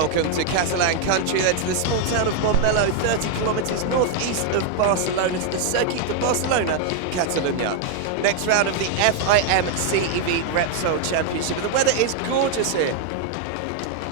Welcome to Catalan country, then to the small town of Montmeló, 30 kilometres northeast of Barcelona, to the Circuit de Barcelona-Catalunya. Next round of the FIM CEV Repsol Championship. And the weather is gorgeous here.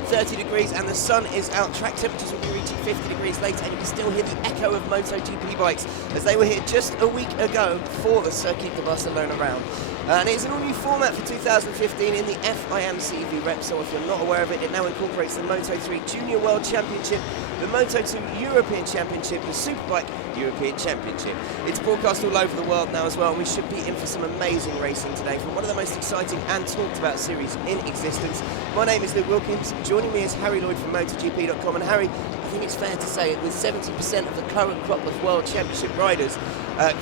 30 degrees and the sun is out. Track temperatures will be reaching 50 degrees later, and you can still hear the echo of MotoGP bikes as they were here just a week ago for the Circuit de Barcelona round. And it's an all-new format for 2015 in the FIM CEV Repsol. If you're not aware of it, it now incorporates the Moto3 Junior World Championship, the Moto2 European Championship, the Superbike European Championship. It's broadcast all over the world now as well, and we should be in for some amazing racing today from one of the most exciting and talked about series in existence. My name is Luke Wilkins. Joining me is Harry Lloyd from MotoGP.com. And Harry, I think it's fair to say it, with 70% of the current crop of World Championship riders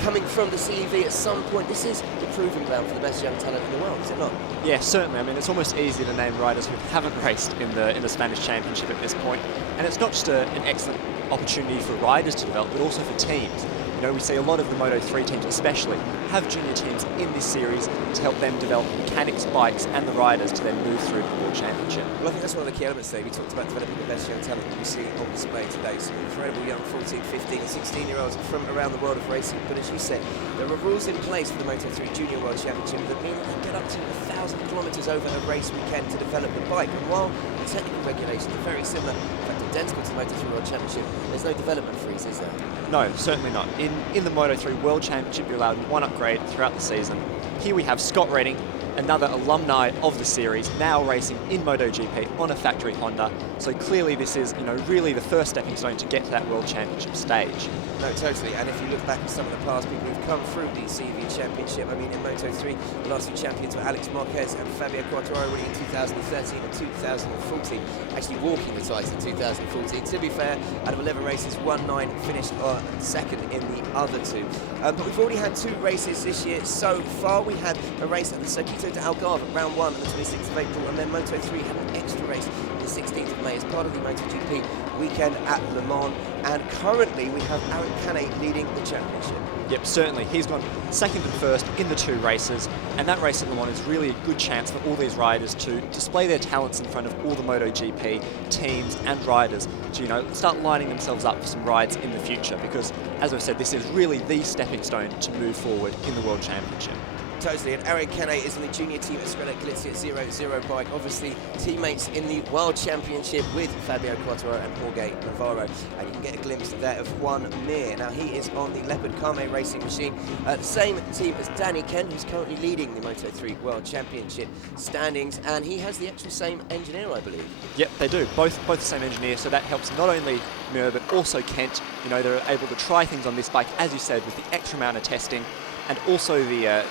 coming from the CEV at some point, this is the proving ground for the best young talent in the world, is it not? Yeah, certainly. I mean, it's almost easy to name riders who haven't raced in the Spanish Championship at this point. And it's not just an excellent opportunity for riders to develop, but also for teams. You know, we see a lot of the Moto3 teams especially have junior teams in this series to help them develop mechanics, bikes and the riders to then move through to the World Championship. Well, I think that's one of the key elements there. We talked about developing the best young talent that we see on display today. Some incredible young 14, 15 and 16-year-olds from around the world of racing. But as you said, there are rules in place for the Moto3 Junior World Championship that mean they can get up to 1,000 kilometres over a race weekend to develop the bike. And while the technical regulations are very similar, in fact identical to the Moto3 World Championship, there's no development freeze, is there? No, certainly not. In the Moto3 World Championship, you're allowed one upgrade throughout the season. Here we have Scott Redding, another alumni of the series, now racing in MotoGP on a factory Honda. So clearly this is, really the first stepping stone to get to that World Championship stage. No, totally. And if you look back at some of the past people who've come through the CEV Championship, I mean, in Moto3, the last two champions were Alex Marquez and Fabio Quartararo, winning in 2013 and 2014, actually walking the title in 2014. To be fair, out of 11 races, won 9, finished second in the other two. But we've already had 2 races this year so far. We had a race at the Circuito de Algarve at round 1 on the 26th of April, and then Moto3 had an extra race on the 16th of May as part of the MotoGP weekend at Le Mans. And currently we have Aaron Canet leading the championship. Yep, certainly. He's gone second and first in the 2 races, and that race at Le Mans is really a good chance for all these riders to display their talents in front of all the MotoGP teams and riders to, start lining themselves up for some rides in the future, because, as I've said, this is really the stepping stone to move forward in the World Championship. Totally, and Aaron Canet is in the junior team at Scuderia Galizia 0-0 bike, obviously teammates in the World Championship with Fabio Quartararo and Jorge Navarro, and you can get a glimpse there of Juan Mir. Now he is on the Leopard Carme racing machine, the same team as Danny Kent, who's currently leading the Moto3 World Championship standings, and he has the actual same engineer, I believe. Yep, they do, both the same engineer, so that helps not only Mir but also Kent. They're able to try things on this bike, as you said, with the extra amount of testing, and also the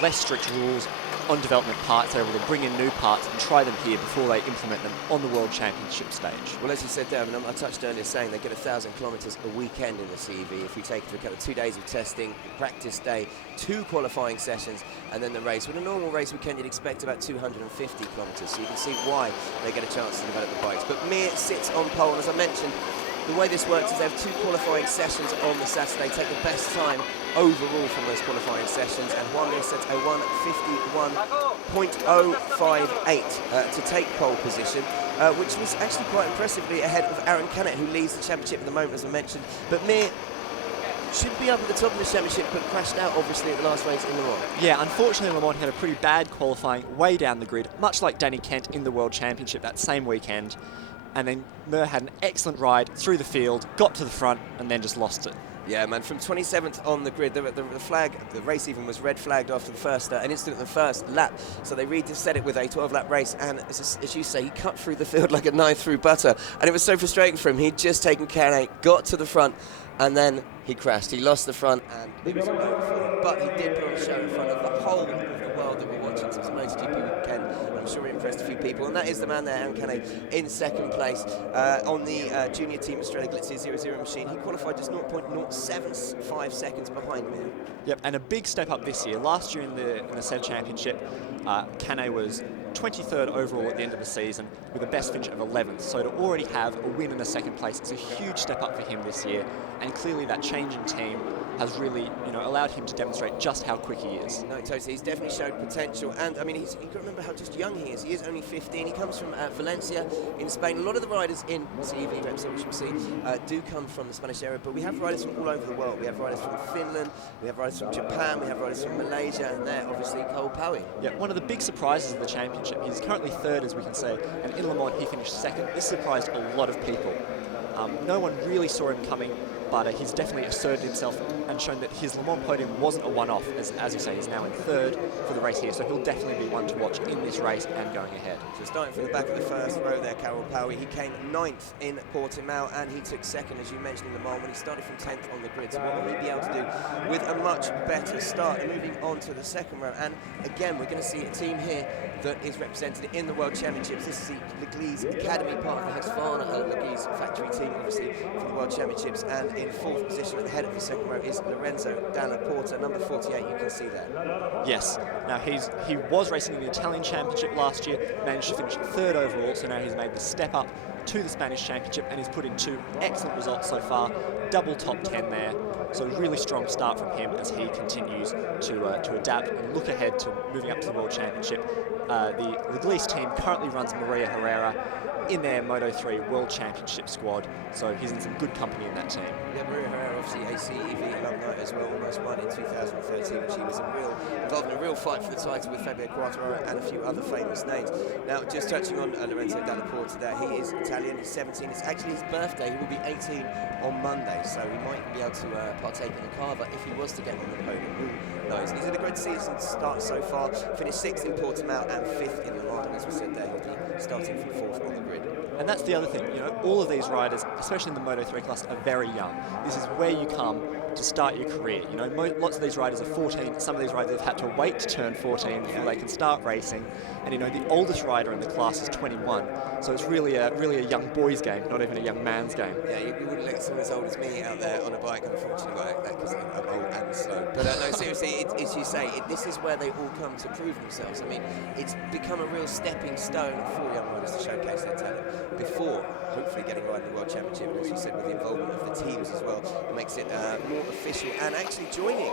less strict rules on development parts. They're able to bring in new parts and try them here before they implement them on the World Championship stage. Well, as you said there, I touched earlier saying they get 1,000 kilometres a weekend in the CEV. If we take into account the 2 days of testing, practice day, 2 qualifying sessions, and then the race. With a normal race weekend, you'd expect about 250 kilometres, so you can see why they get a chance to develop the bikes. But Mir sits on pole, and as I mentioned, the way this works is they have 2 qualifying sessions on the Saturday, take the best time overall from those qualifying sessions, and Juan Mir sets a 1:51.058 to take pole position, which was actually quite impressively ahead of Aaron Canet, who leads the championship at the moment, as I mentioned. But Mir should be up at the top of the championship, but crashed out obviously at the last race in Le Mans. Yeah, unfortunately Le Mans had a pretty bad qualifying way down the grid, much like Danny Kent in the World Championship that same weekend. And then Mir had an excellent ride through the field, got to the front, and then just lost it. Yeah, man, from 27th on the grid, the race even was red flagged after the first, an instant of the first lap. So they reset it with a 12-lap race, and as you say, he cut through the field like a knife through butter. And it was so frustrating for him. He'd just taken Canet, got to the front, and then he crashed. He lost the front, and it was all over for him. But he did put on a show in front of the whole of the world that were watching. So it was a MotoGP weekend, and I'm sure it impressed a few people. And that is the man there, Aaron Canet, in second place on the junior team Scuderia Galizia 0-0 machine. He qualified just 0.075 seconds behind me. Yep, and a big step up this year. Last year in the SEV Championship, Canet was 23rd overall at the end of the season with a best finish of 11th. So to already have a win in a second place, it's a huge step up for him this year. And clearly that change in team has really, allowed him to demonstrate just how quick he is. No, totally. He's definitely showed potential, and I mean, you've got to remember how just young he is. He is only 15. He comes from Valencia in Spain. A lot of the riders in CEV Repsol, which we'll see, do come from the Spanish area, but we have riders from all over the world. We have riders from Finland, we have riders from Japan, we have riders from Malaysia, and they're obviously Cole Powie. Yeah, one of the big surprises of the championship. He's currently third, as we can say, and in Le Mans he finished second. This surprised a lot of people. No one really saw him coming, but he's definitely asserted himself and shown that his Le Mans podium wasn't a one-off. As you say, he's now in third for the race here, so he'll definitely be one to watch in this race and going ahead. So starting from the back of the first row there, Cole Powie, he came 9th in Portimao, and he took second, as you mentioned, in Le Mans when he started from 10th on the grid. So what will he be able to do with a much better start? And moving on to the second row, and again, we're going to see a team here that is represented in the World Championships. This is the Leglise Academy, part of the Husqvarna Leglise factory team, obviously, for the World Championships. And in fourth position at the head of the second row is Lorenzo Dalla Porta, number 48, you can see there. Yes. Now, he was racing in the Italian Championship last year, managed to finish third overall, so now he's made the step up to the Spanish Championship and he's put in 2 excellent results so far, double top 10 there. So really strong start from him as he continues to adapt and look ahead to moving up to the World Championship. The Leglise team currently runs Maria Herrera in their Moto3 World Championship squad, so he's in some good company in that team. Yeah, Maria Herrera, obviously a CEV alumni as well, almost won in 2013, when she was involved in a real fight for the title with Fabio Quartararo and a few other famous names. Now, just touching on Lorenzo Dalla Porta there, he is Italian, he's 17, it's actually his birthday, he will be 18 on Monday, so he might be able to partake in the carver if he was to get on the podium. Who knows? He's had a great season start so far, finished 6th in Portimao and 5th in Le Mans, and as we said there, he'll be starting from 4th on the grid. And that's the other thing, all of these riders, especially in the Moto3 class, are very young. This is where you come to start your career. Lots of these riders are 14, some of these riders have had to wait to turn 14 before they can start racing, and the oldest rider in the class is 21, so it's really a young boy's game, not even a young man's game. Yeah, you wouldn't let someone as old as me out there on a bike, unfortunately, like that, because I'm old and slow. But no, seriously, as you say, this is where they all come to prove themselves. I mean, it's become a real stepping stone for young riders to showcase their talent before hopefully getting right in the World Championship, and as you said, with the involvement of the teams as well, it makes it more official. And actually joining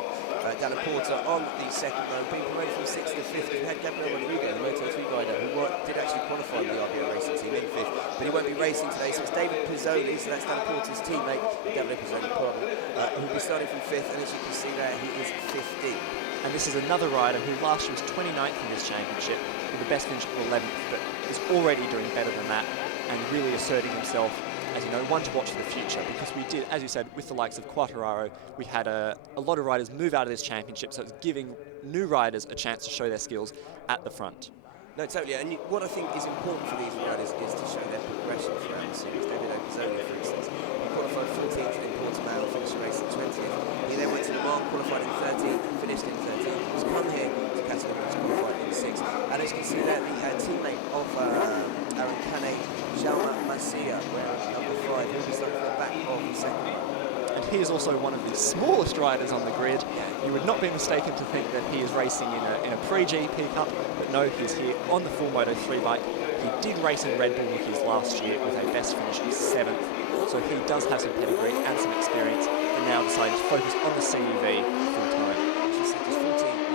Dalla Porta on the second row, being promoted from 6th to 5th, we had Gabriel Rodrigo, the Moto3 rider, who did actually qualify with the RBO racing team in 5th, but he won't be racing today, so it's David Pizzoli, so that's Dalla Porta's teammate, Gabriel Pizzoli, who'll be starting from 5th, and as you can see there, he is 15. And this is another rider who last year was 29th in this championship with the best finish of 11th, but is already doing better than that and really asserting himself as one to watch for the future, because we did, as you said, with the likes of Quartararo, we had a lot of riders move out of this championship, so it's giving new riders a chance to show their skills at the front. No, totally, and what I think is important for these riders is to show their progression throughout the series. David Pizzoli, for instance, he qualified 14th in Portimao, finished the race in 20th. He then went to Le Mans, qualified in 13th, finished in 13th. He's come here to Catalunya, qualified in 6th. And as you can see there, the teammate of Aaron Canet, Jaume Masia, wearing number 5, he'll be starting from the back of the second row. And he is also one of the smallest riders on the grid. You would not be mistaken to think that he is racing in a pre-GP Cup, but no, he's here on the full Moto3 bike. He did race in Red Bull Rookies last year with a best finish of 7th, so he does have some pedigree and some experience, and now decided to focus on the CEV full time. Just 14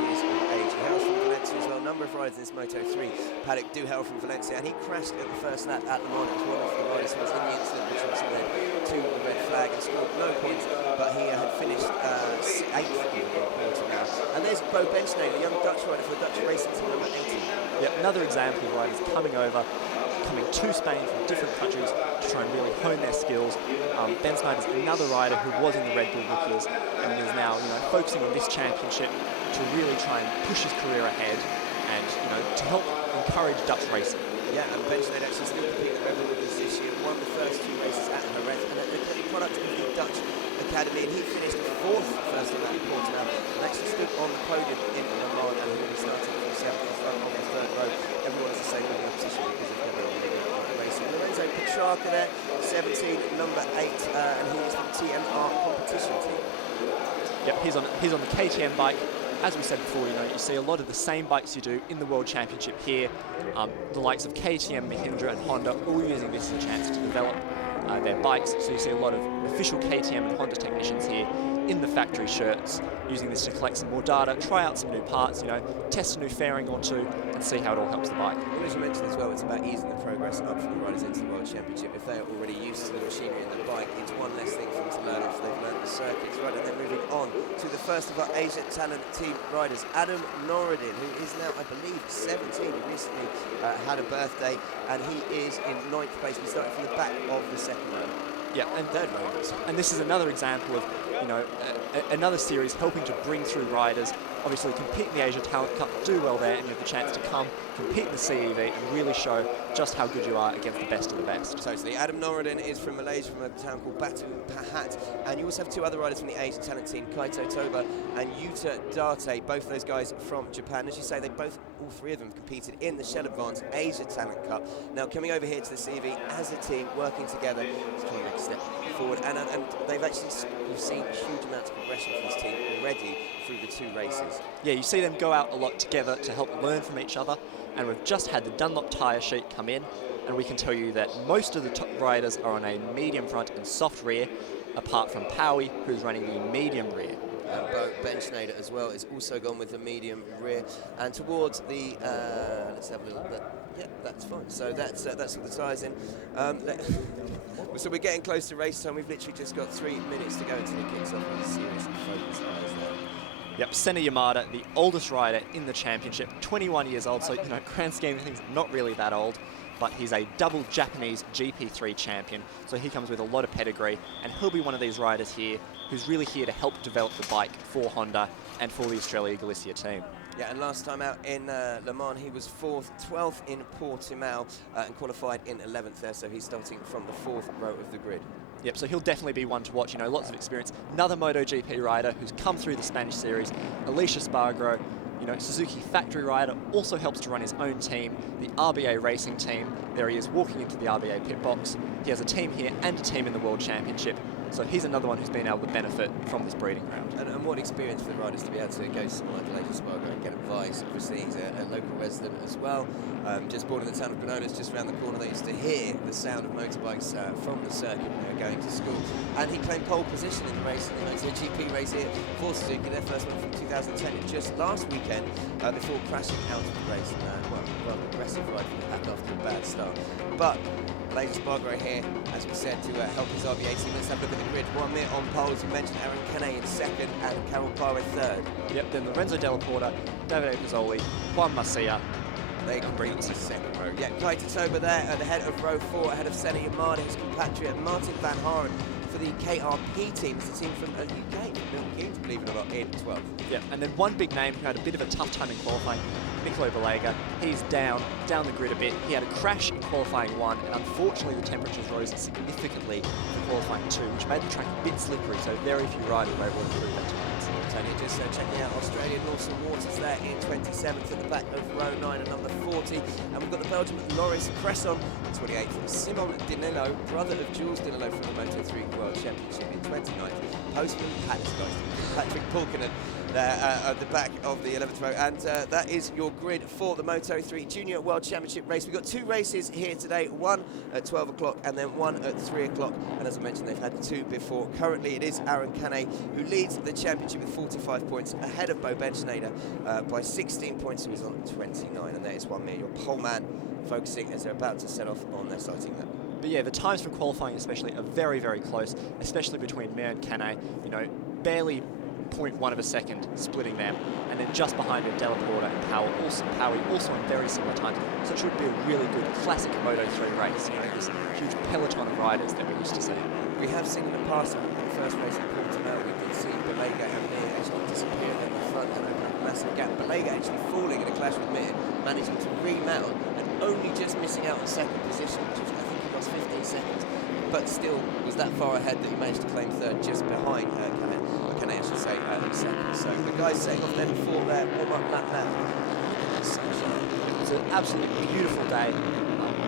years of age. He hails from Valencia as well. A number of riders in this Moto3 paddock do hail from Valencia, and he crashed at the first lap at Le Mans. It was one of the riders who was in the incident, which obviously led to the red flag and scored no points, but he had finished 8th in Portimao. And there's Bo Benchne, the young Dutch rider for the Dutch racing team, number 18. Yep, another example of riders coming to Spain from different countries to try and really hone their skills. Ben Snyder's another rider who was in the Red Bull Rookies and is now focusing on this championship to really try and push his career ahead and to help encourage Dutch racing. Yeah, and Benchne actually still competing in the Red Bull Rookies this year, won the first 2 races at Jerez, and the product of the Dutch Academy, and he finished 4th first on that in Portimao, and actually stood on the podium in Le Mans, and he will be starting from 7th in front of the 3rd row. Everyone is the same in the opposition because of Gabriel racing. Lorenzo Petrarca there, 17, number 8, and he is from TMR competition team. Yep, he's on the KTM bike. As we said before, you see a lot of the same bikes you do in the World Championship here. The likes of KTM, Mahindra and Honda all using this as a chance to develop their bikes. So you see a lot of official KTM and Honda technicians here in the factory shirts, using this to collect some more data, try out some new parts, test a new fairing or two, and see how it all helps the bike. Well, as you mentioned as well, it's about easing the progress up from the riders into the World Championship. If they're already used to the machinery and the bike, it's one less thing for them to learn after they've learned the circuits. Right, and then moving on to the first of our Asia Talent Team riders, Adam Noureddin, who is now, I believe, 17. He recently had a birthday, and he is in 9th place. We started from the back of the second row. Yeah, and third row. And this is another example of, another series helping to bring through riders, obviously compete in the Asia Talent Cup, do well there, and you have the chance to come, compete in the CEV, and really show just how good you are against the best of the best. Totally. Adam Noureddin is from Malaysia, from a town called Batu Pahat, and you also have two other riders from the Asia Talent team, Kaito Toba and Yuta Date, both of those guys from Japan. As you say, all three of them competed in the Shell Advance Asia Talent Cup. Now coming over here to the CEV as a team, working together, it's coming a step forward, and they've actually, you've seen huge amounts of progression from this team already through the two races. Yeah, you see them go out a lot together to help learn from each other, and we've just had the Dunlop tyre sheet come in, and we can tell you that most of the top riders are on a medium front and soft rear, apart from Powie, who's running the medium rear. Ben Schneider as well is also gone with the medium rear, and towards the let's have a little bit. Yeah, that's fine. So that's all the tyres in. So we're getting close to race time. We've literally just got 3 minutes to go until it kicks off with a series of focus tyres there. Yep, Senna Yamada, the oldest rider in the championship, 21 years old, so, grand scheme of things, not really that old, but he's a double Japanese GP3 champion, so he comes with a lot of pedigree, and he'll be one of these riders here who's really here to help develop the bike for Honda and for the Australia Galicia team. Yeah, and last time out in Le Mans, he was 4th, 12th in Portimao, and qualified in 11th there, so he's starting from the 4th row of the grid. Yep, so he'll definitely be one to watch, lots of experience. Another MotoGP rider who's come through the Spanish series, Alicia Spargro, Suzuki factory rider, also helps to run his own team, the RBA racing team. There he is walking into the RBA pit box. He has a team here and a team in the World Championship. So he's another one who's been able to benefit from this breeding ground. And what experience for the riders to be able to go to someone like Alicia Spargro and get advice. Obviously, he's a local resident as well. Just born in the town of Granollers, just around the corner. They used to hear the sound of motorbikes from the circuit when they were going to school. And he claimed pole position in the race, in the GP race here for Suzuki, their first one from 2010, just last weekend, before crashing out of the race. Well, aggressive ride from the pack after a bad start. But Alicia Spargro here, as we said, to help his RBA team. Let's have a look at the grid. 1 minute on pole, as you mentioned, Aaron Canet in 2nd and Carol Parra 3rd. Yep, then Lorenzo Della Porta, Davide Pizzoli, Juan Macia. They can bring to 2nd row. Yeah, Kaito Toba there at the head of row 4, ahead of Senna Yamada, his compatriot Martin Van Haren for the KRP team. It's the team from the UK, Milton Keynes, believe it or not, in 12th. Yeah, and then one big name who had a bit of a tough time in qualifying, Niccolo Balega. He's down the grid a bit. He had a crash in qualifying 1, and unfortunately the temperatures rose significantly for qualifying 2, which made the track a bit slippery, so very few riders were able to improve that time. Tony just checking out Australian Lawson Waters there in 27th at the back of row 9 and number 40. And we've got the Belgian Loris Cresson in 28th. Simon Dinello, brother of Jules Dinello from the Moto3 World Championship in 29th. Postman Patrick Pulkinen there at the back of the 11th row. And that is your grid for the Moto3 Junior World Championship race. We've got 2 races here today, one at 12 o'clock and then one at 3 o'clock. And as I mentioned, they've had 2 before. Currently, it is Aaron Canet who leads the championship with 45 points, ahead of Ben Schneider by 16 points, who is on 29. And there is Juan Mir, your pole man, focusing as they're about to set off on their sighting lap. But yeah, the times from qualifying especially are very, very close, especially between Mir and Canet, barely 0.1 of a second splitting them, and then just behind it Della Porta and Powie also on very similar times, so it should be a really good classic Moto3 race, this huge peloton of riders that we're used to seeing. We have seen in the past, in the first race in Portimao, we did see Balega and Mir actually disappear in the front and open up a massive gap. Balega actually falling in a clash with Mir, managing to remount and only just missing out on 2nd position, which was, I think he lost 15 seconds, but still was that far ahead that he managed to claim 3rd just behind Canet, I should say, 2nd. So the guys setting off then for their warm-up lap. It was an absolutely beautiful day.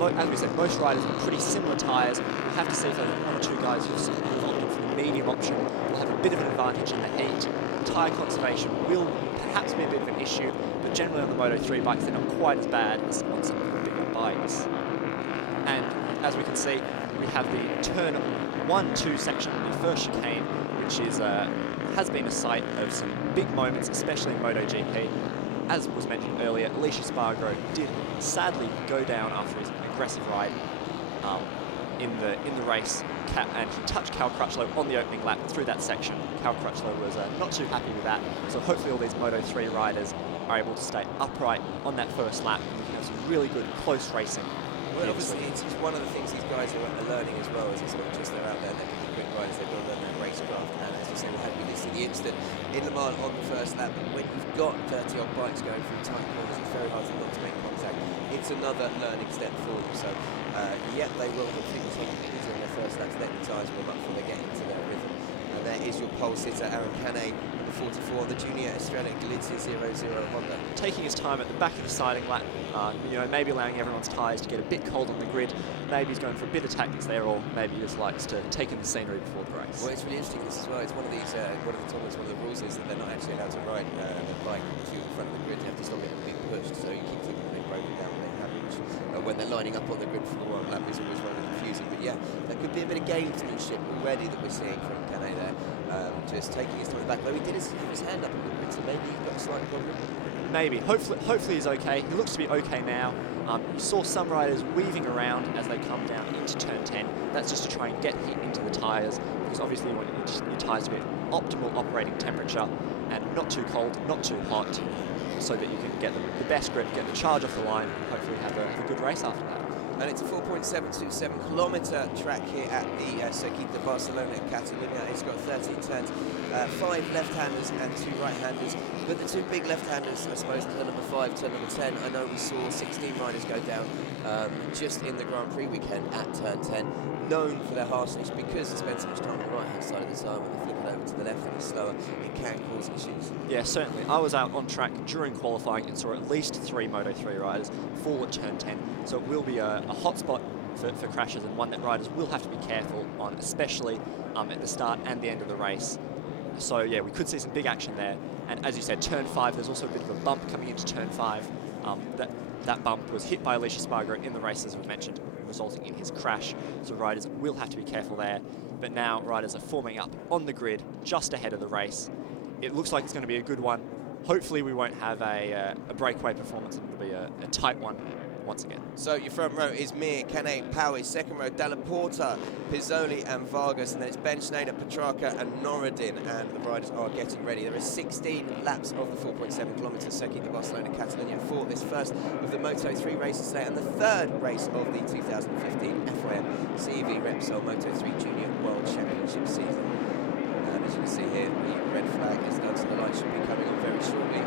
As we said, most riders have pretty similar tyres. We'll have to see if there are 1 or 2 guys who've opted for the medium option will have a bit of an advantage in the heat. Tyre conservation will perhaps be a bit of an issue, but generally on the Moto3 bikes they're not quite as bad as on some of the bigger bikes. And as we can see, we have the turn 1-2 section, the first chicane, which is has been a site of some big moments, especially in MotoGP. As was mentioned earlier, Alicia Spargo did sadly go down after his aggressive ride in the race, and he touched Cal Crutchlow on the opening lap through that section. Cal Crutchlow was not too happy with that, so hopefully all these Moto3 riders are able to stay upright on that first lap, and we can have some really good close racing. Well, obviously, it's one of the things these guys are learning as well, is it's not just they're out there, they're quick riders, they've got to learn that racecraft. And as you say, we did see the instant in Le Mans on the first lap, but when you've got 30 odd bikes going through tight corners, it's very hard not to make contact. It's another learning step for them. So, yeah, they will hopefully be on their first lap to let the tyres warm up before they get into their rhythm. And there is your pole sitter, Aaron Canet, number 44, the junior Estrella Galizia 00 Honda. Taking his time at the back of the siding lap, you know, maybe allowing everyone's tyres to get a bit cold on the grid. Maybe he's going for a bit of tactics there, or maybe he just likes to take in the scenery before the race. Well, it's really interesting this as well. It's one of these, one of the tournaments, one of the rules is that they're not actually allowed to ride the bike to the front of the grid. You have to stop it and being pushed. So you keep thinking they've broken down when they haven't, which when they're lining up on the grid for the World Lap is always rather confusing. But yeah, that could be a bit of gamesmanship already that we're seeing from Canet there, just taking his time back. Though he did have his hand up on the grid, so maybe he's got a slight problem. Maybe. Hopefully he's okay. He looks to be okay now. You saw some riders weaving around as they come down into turn 10. That's just to try and get heat into the tyres, because obviously you want your tyres to be at optimal operating temperature and not too cold, not too hot, so that you can get the best grip, get the charge off the line, and hopefully have a good race after that. And it's a 4.727 kilometre track here at the Circuit de Barcelona-Catalunya. It's got 13 turns, 5 left-handers and 2 right-handers. But the 2 big left-handers, I suppose, turn number 5, turn number 10. I know we saw 16 riders go down just in the Grand Prix weekend at turn 10, known for their harshness because they spend so much time on the right-hand side of the tyre. When they flip it over to the left and it's slower, it can cause issues. Yeah, certainly. I was out on track during qualifying and saw at least 3 Moto3 riders fall at turn 10. So it will be a hot spot for crashes, and one that riders will have to be careful on, especially at the start and the end of the race. So yeah, we could see some big action there. And as you said, turn 5, there's also a bit of a bump coming into turn 5. That bump was hit by Alicia Spargo in the race, as we mentioned, resulting in his crash. So riders will have to be careful there. But now riders are forming up on the grid just ahead of the race. It looks like it's going to be a good one. Hopefully we won't have a breakaway performance, and it'll be a tight one once again. So your front row is Mir, Canet, Powie. Second row, Dalla Porta, Pizzoli and Vargas. And then it's Ben Schneider, Petrarca and Norodin. And the riders are getting ready. There are 16 laps of the 4.7 kilometre Circuit de Barcelona-Catalunya for this first of the Moto3 races today, and the third race of the 2015 FIM CEV Repsol Moto3 Junior World Championship season. And as you can see here, the red flag is done, so the light should be coming on very shortly.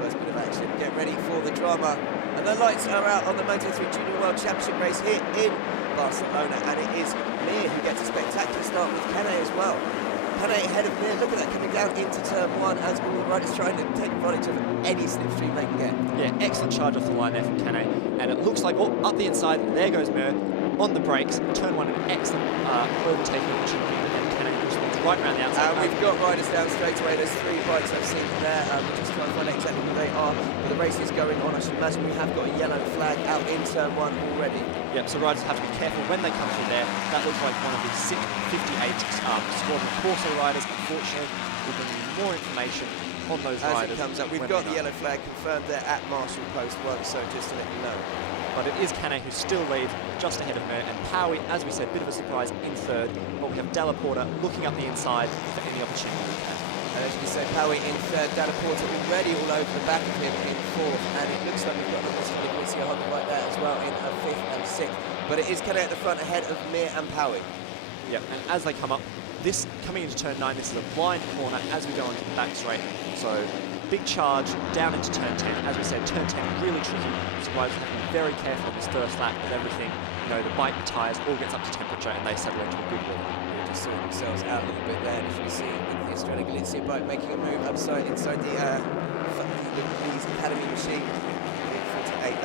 First bit of action, get ready for the drama. And the lights are out on the Moto3 Junior World Championship race here in Barcelona, and it is Mir who gets a spectacular start with Canet as well. Canet ahead of Mir, look at that, coming down into turn 1 as all the riders trying to take advantage of any slipstream they can get. Yeah, excellent charge off the line there from Canet, and it looks like, oh, up the inside, there goes Mir on the brakes. Turn 1, an excellent overtaking opportunity, and Canet just went right around the outside. We've got riders down straight away. There's 3 bikes I've seen there. We're just trying to find out exactly who they are. But the race is going on. I should imagine we have got a yellow flag out in turn 1 already. Yep, so riders have to be careful when they come through there. That looks like one of the 58 Squadron Corso riders. Unfortunately, we'll bring you more information on those riders. As it comes up, we've got the yellow flag confirmed there at Marshall Post 1, so just to let you know. But it is Canet who still leads just ahead of Mir, and Powie, as we said, a bit of a surprise in 3rd. But we have Dalla Porta looking up the inside for any opportunity we can. And as you said, Powie in 3rd, Dalla Porta already all over the back of him in 4th, and it looks like we've got the Galizia Honda right there as well in 5th and 6th. But it is Canet at the front ahead of Mir and Powie. Yep, and as they come up, this coming into turn 9, this is a blind corner as we go into the back straight. So big charge down into turn 10. As we said, turn 10 really tricky, so riders have to be very careful on this first lap with everything. You know, the bike, the tyres, all gets up to temperature and they settle into a good rhythm. They just sorting themselves out a little bit there, and as you can see with the Estrella Galizia bike making a move inside the Lee's Academy machine. 48,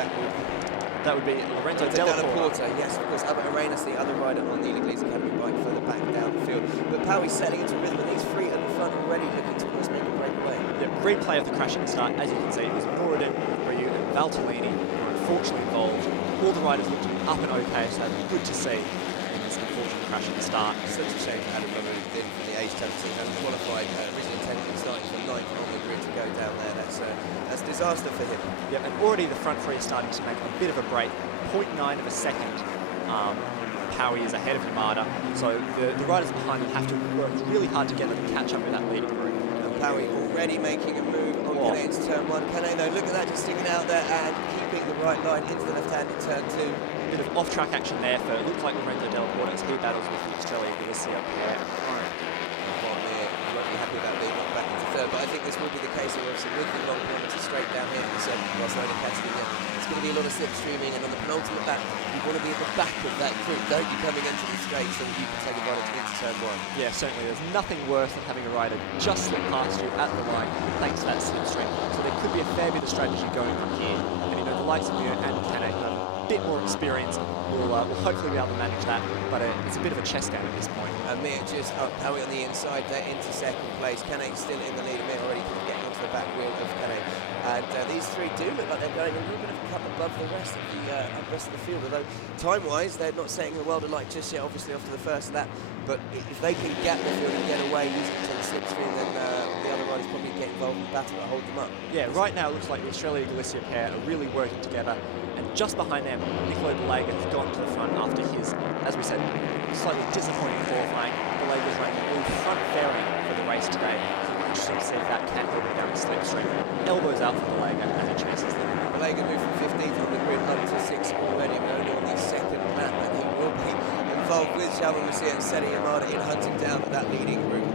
that would be Lorenzo Dalla Porta. Yes, of course. Albert Arenas, the other rider on the Lee's Academy bike, further back down the field. But Powie's settling into a rhythm, and these 3 at the front already looking to almost make a breakaway. Yeah, replay of the crash at the start. As you can see, it was Norodin, Ryu and Valtellini who were unfortunately involved. All the riders looked up and okay, so good to see in this unfortunate crash at the start. Such a shame Adam moved in for the Age Championship and qualified. Originally intended starting from 9th on the grid to go down there. That's a disaster for him. Yep, and already the front three is starting to make a bit of a break. 0.9 of a second. Howie is ahead of Yamada, so the riders behind them have to work really hard to get them to catch up with that leading group. Howie already making a move on Kane into turn 1. Kane though, look at that, just sticking out there and keeping the right line into the left-handed turn 2. Bit of off-track action there for, it looks like Lorenzo Della Porta as he battles with the Australia-Galicia pair. Won't be happy about being knocked back into third, but I think this will be the case of obviously with the long kilometres straight down here in the circuit of Barcelona-Catalunya. It's going to be a lot of slipstreaming, and on the penultimate lap, you want to be at the back of that group, don't you, coming into the straight so that you can take advantage into turn 1. Yeah, certainly. There's nothing worse than having a rider just slip past you at the line thanks to that slipstream. So there could be a fair bit of strategy going from here, and you know, the likes of Muir and Kane have a bit more experience will hopefully be able to manage that, but it's a bit of a chess game at this point. And Mir just up Howie on the inside there into second place. Kane still in the lead, and Mir already getting onto the back wheel of Kane. And these three do look like they're going a little bit of a cut above the rest of the field, although time-wise they're not setting the world alight just yet, obviously after the first lap. But if they can gap the field and get away using the slipstream, then the other riders probably get involved in the battle to hold them up. Yeah, right now it looks like the Australia-Galicia pair are really working together. And just behind them, Niccolo Balega has gone to the front after his, as we said, slightly disappointing qualifying. Balega's running a blue front fairing for the race today. So we're interested to see if that can help him down the slipstream. Elbows out for Balega as he chases them. Balega moved from 15th on the grid up to 6th already. We're only on the second lap, and he will be involved with Xavier Garcia and Seti Yamada in hunting down that leading group.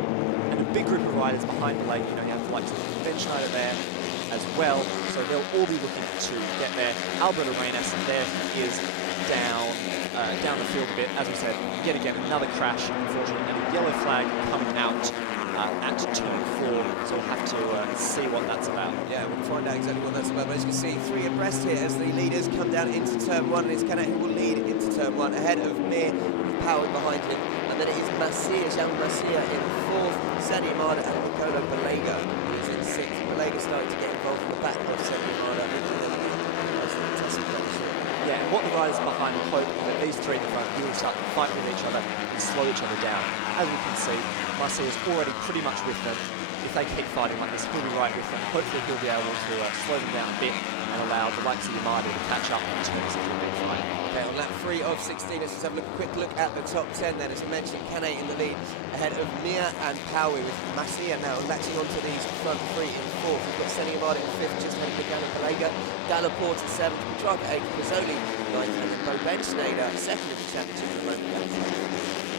And a big group of riders behind Balega. You know, you have the likes of Ben Schneider there as well, so they'll all be looking to get there. Alberto Arenas there is down the field a bit. As we said, yet again another crash, unfortunately, and a yellow flag coming out at turn 4, so we'll have to see what that's about. Yeah, we'll find out exactly what that's about, but as you can see, 3 abreast here as the leaders come down into turn 1, and it's Kane who will lead into turn 1, ahead of Mir, with Power behind him, and then it is Jean Masia in 4th, Seti Yamada and Niccolo Balega is in 6th. Balega starting to get involved in the back of Seti Yamada. Yeah, and what the riders behind will hope is that these three in the front really start to fight with each other and slow each other down. As we can see, Marcia is already pretty much with them. If they keep fighting like this, he'll be right with them. Hopefully he'll be able to slow them down a bit and allow the likes of Yamada to catch up in terms of the big fight. Okay, on lap 3 of 16, let's just have a quick look at the top 10 then. As I mentioned, Kane in the lead ahead of Mir and Powie, with Masia now latching onto these front 3 in 4th. We've got Seti Yamada in 5th, just ahead of Niccolo Balega, Dalla Porta 7th, Petrarca 8th, Pizzoli 9th, and then Ben Schneider 2nd of the championship at the moment.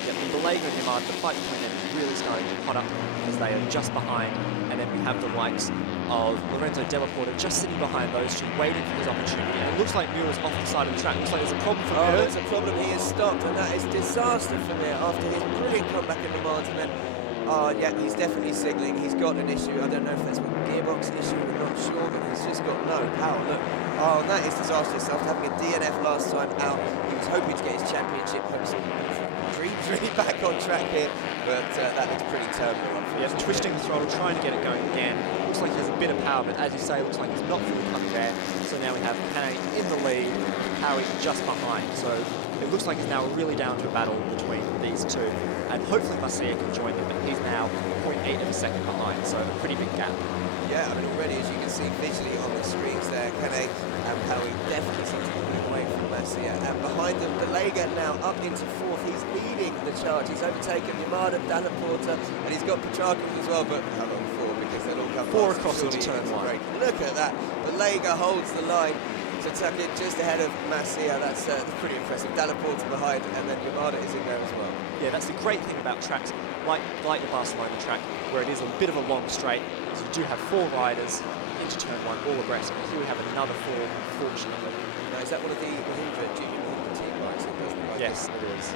Yep, and Balega and Yamada, the fight between them is really starting to hot up as they are just behind, and then we have the likes of Lorenzo Della Porta just sitting behind those two, waiting for his opportunity. And it looks like Muir's off the side of the track. Looks like there's a problem for Muir. There's a problem. He has stopped, and that is disaster for Muir after his brilliant comeback in Le Mans. And then, yeah, he's definitely signalling. He's got an issue. I don't know if that's a gearbox issue. I'm not sure, but he's just got no power. Look, that is disastrous. After having a DNF last time out, he was hoping to get his championship hopes dreams really back on track here, but that looks pretty terminal. Yeah, twisting the throttle, trying to get it going again. Looks like he has a bit of power, but as you say, it looks like he's not fully coming there. So now we have Kane in the lead, Howie just behind. So it looks like it's now really down to a battle between these two. And hopefully Masia can join him, but he's now 0.8 of a second behind, so a pretty big gap. Yeah, I mean, already, as you can see visually on the screens there, Kane and Howie definitely seem to be moving away from Masia. And behind them, Balega now up into 4th. He's leading the charge. He's overtaken Yamada, Dalla Porta, and he's got Petrarca as well, but how long 4? Because they'll all come 4 across into turn 1. Look at that. Balega holds the line to tuck it just ahead of Masia. That's pretty impressive. Dalla Porta behind, and then Yamada is in there as well. Yeah, that's the great thing about tracks like the Barcelona track, where it is a bit of a long straight. So you do have 4 riders into turn 1, all abreast. And here we have another 4, fortunately. Now, is that one of the Mahindra junior Mahindra team bikes? Yes, it is.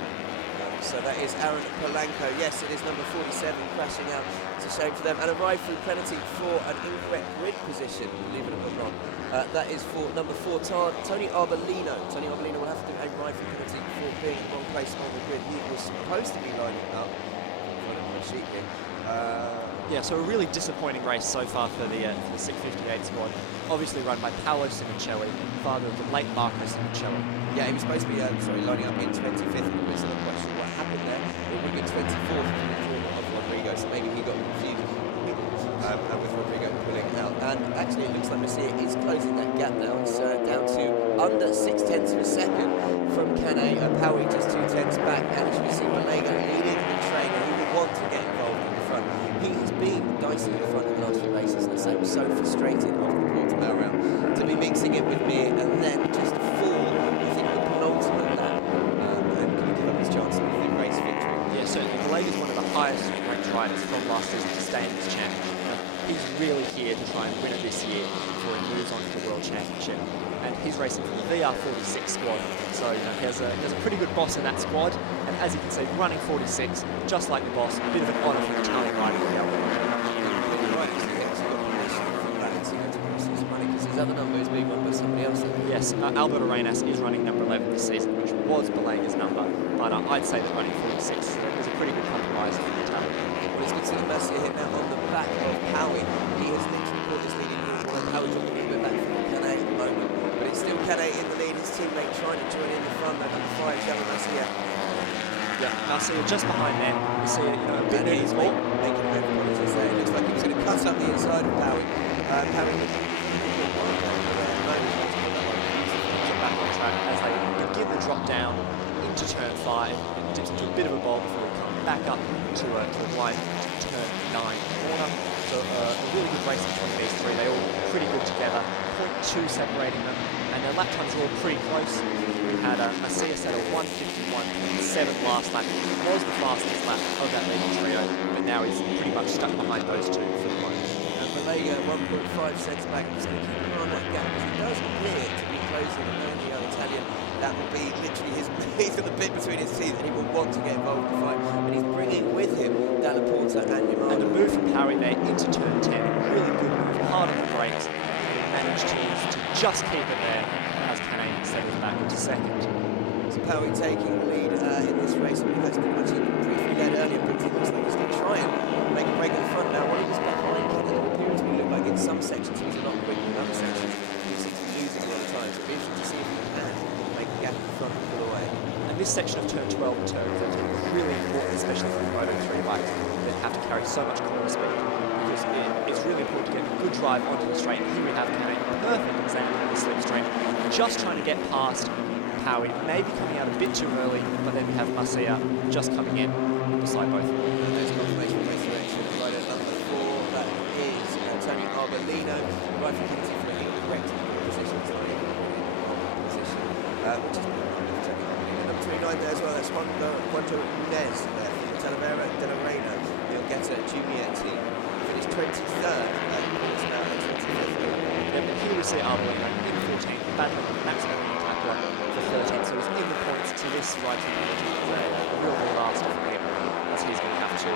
So that is Aaron Polanco. Yes, it is number 47 crashing out. It's a shame for them. And arrived through penalty for an incorrect grid position, believe it or not. That is for number 4, Tony Arbolino. Tony Arbolino will have to do a ride through penalty for being in the wrong place on the grid. He was supposed to be lining up. I don't know my sheet here. Yeah, so a really disappointing race so far for the 658 squad. Obviously run by Paolo Simoncelli, father of the late Marco Simoncelli. Yeah, he was supposed to be lining up in 25th, and we're still not quite sure what happened there. It would have been 24th of Rodrigo, so maybe he got confused with Rodrigo pulling out. And actually, it looks like Messier is closing that gap now. It's down to under 6/10 of a second from Canet. Powie just 2/10 back, and as we see Balega leading the train, and he will want to get involved in the front. He has been dicey in the front in the last few races, and I say it was so frustrating off the Portimao round to be mixing it with Mir and then just fall, I think, the penultimate lap, and could give up his chance of the race victory. Yeah, certainly. Balega is one of the highest ranked riders from last season to stay in this championship. He's really here to try and win it this year before he moves on to the World Championship. And he's racing for the VR46 squad, so he has a pretty good boss in that squad. And as you can see, running 46, just like the boss, a bit of an honour for the Italian rider to be able to win. Right, so he actually got permission from that to increase his money because his other number is being run by somebody else. Yes, Alberto Arenas is running number 11 this season, which was Balega's number, but I'd say that running 46 is a pretty good compromise for the Italian. Well, it's good to see the Messier hit now on the back of Powie. He has literally put his leading lead, and Powie dropped a little bit back from Canet at the moment, but it's still Canet in the lead. His teammate trying to join in the front. They're number 5, Javi Messier. Yeah, Messier just behind there. You see it, a bit And he's making a bit of apologies there. It looks like he was going to cut up the inside of Powie. Powie back on track as they begin the drop down into turn 5 and dips into a bit of a bowl before we come back up to a wide turn 9 corner. So a really good race between these three. They all pretty good together. 0.2 separating them, and their lap times are all pretty close. We had a CS at a 1:51.7 last lap. It was the fastest lap of that leading trio, but now he's pretty much stuck behind those two for the moment. And Balega 1.5 cents back. He's going to keep an eye on that gap because it does appear to be closing, and knowing the other Italian, that will be literally his. He's got the bit between his teeth, and he will want to get involved in the fight. And he's bringing with him Dalla Porta and Yamaha. And the move from Powie there into turn 10, really good move, hard on the brakes, and managed to just keep it there as Canet settles back into second. So Powie taking the lead in this race. I mean, that's pretty much briefly led earlier, but it looks like he's going to try and make a break at the front now. When he was behind Canet, it appears to look like in some sections he was a lot quicker, in other sections he seems to be losing a lot of time. So it'll be interesting to see if he can make a gap in the front and pull away. And this section of turn 12 and turn 13 is really important, especially for the Moto3 bikes that have to carry so much corner speed, because it's really important to get a good drive onto the straight. And here we have Canet, perfect example of the slipstream, just trying to get past Powie, maybe coming out a bit too early, but then we have Messier just coming in beside both. And there's confirmation of race direction right at number 4. That is Tony Arbolino, right from penalty for a correct position. Position, which is Tony Arbolino. Number 29 there as well. That's Juanjo Nunez there from the Talavera de la Reina. He'll get a junior team. Finished 23rd. It's now 25th. And here we see Arbolino in 14th, battling maximum tackler for 13th, so he's in the points to this right from penalty. A real disaster for him, as he's going to have to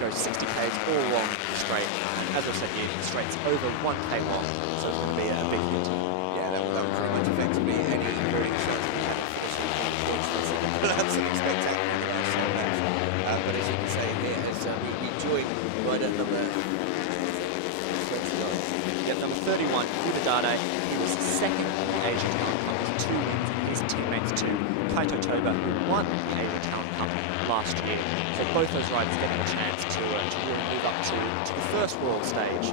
go 60 k's all along the straight. As I said here, the straight's over 1k long, so it's going to be a big hit. Yeah, that will pretty much effectively any warning shots we have for this week. Absolutely spectacular. But as you can say here, as we join right at number 29. Yep, number 31, Udadade. He was second in the Asian Talent Cup with 2 wins, and his teammates too. Kaito Toba, who won the Asian Talent Cup last year. So both those riders getting a chance to really move up to the first world stage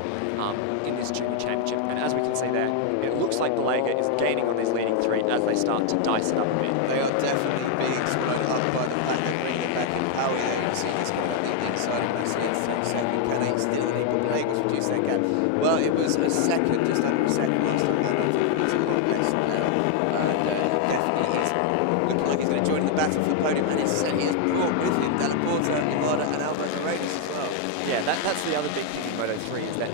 in this junior championship. And as we can see there, it looks like Balega is gaining on these leading three as they start to dice it up a bit. They are definitely being swallowed up by the pack and bringing it back in Powie there. You can see he's coming up the inside of Messier through second. Canet still in the lead, but Balega's reduced that gap. Well, it was a second, just under a second last time. I think it's a lot less than now. And definitely is looking like he's going to join in the battle for the podium. And as I said, he has brought with him Dalla Porta, Imada and Alberto Arenas as well. Yeah, that's the other big thing in Moto3 is that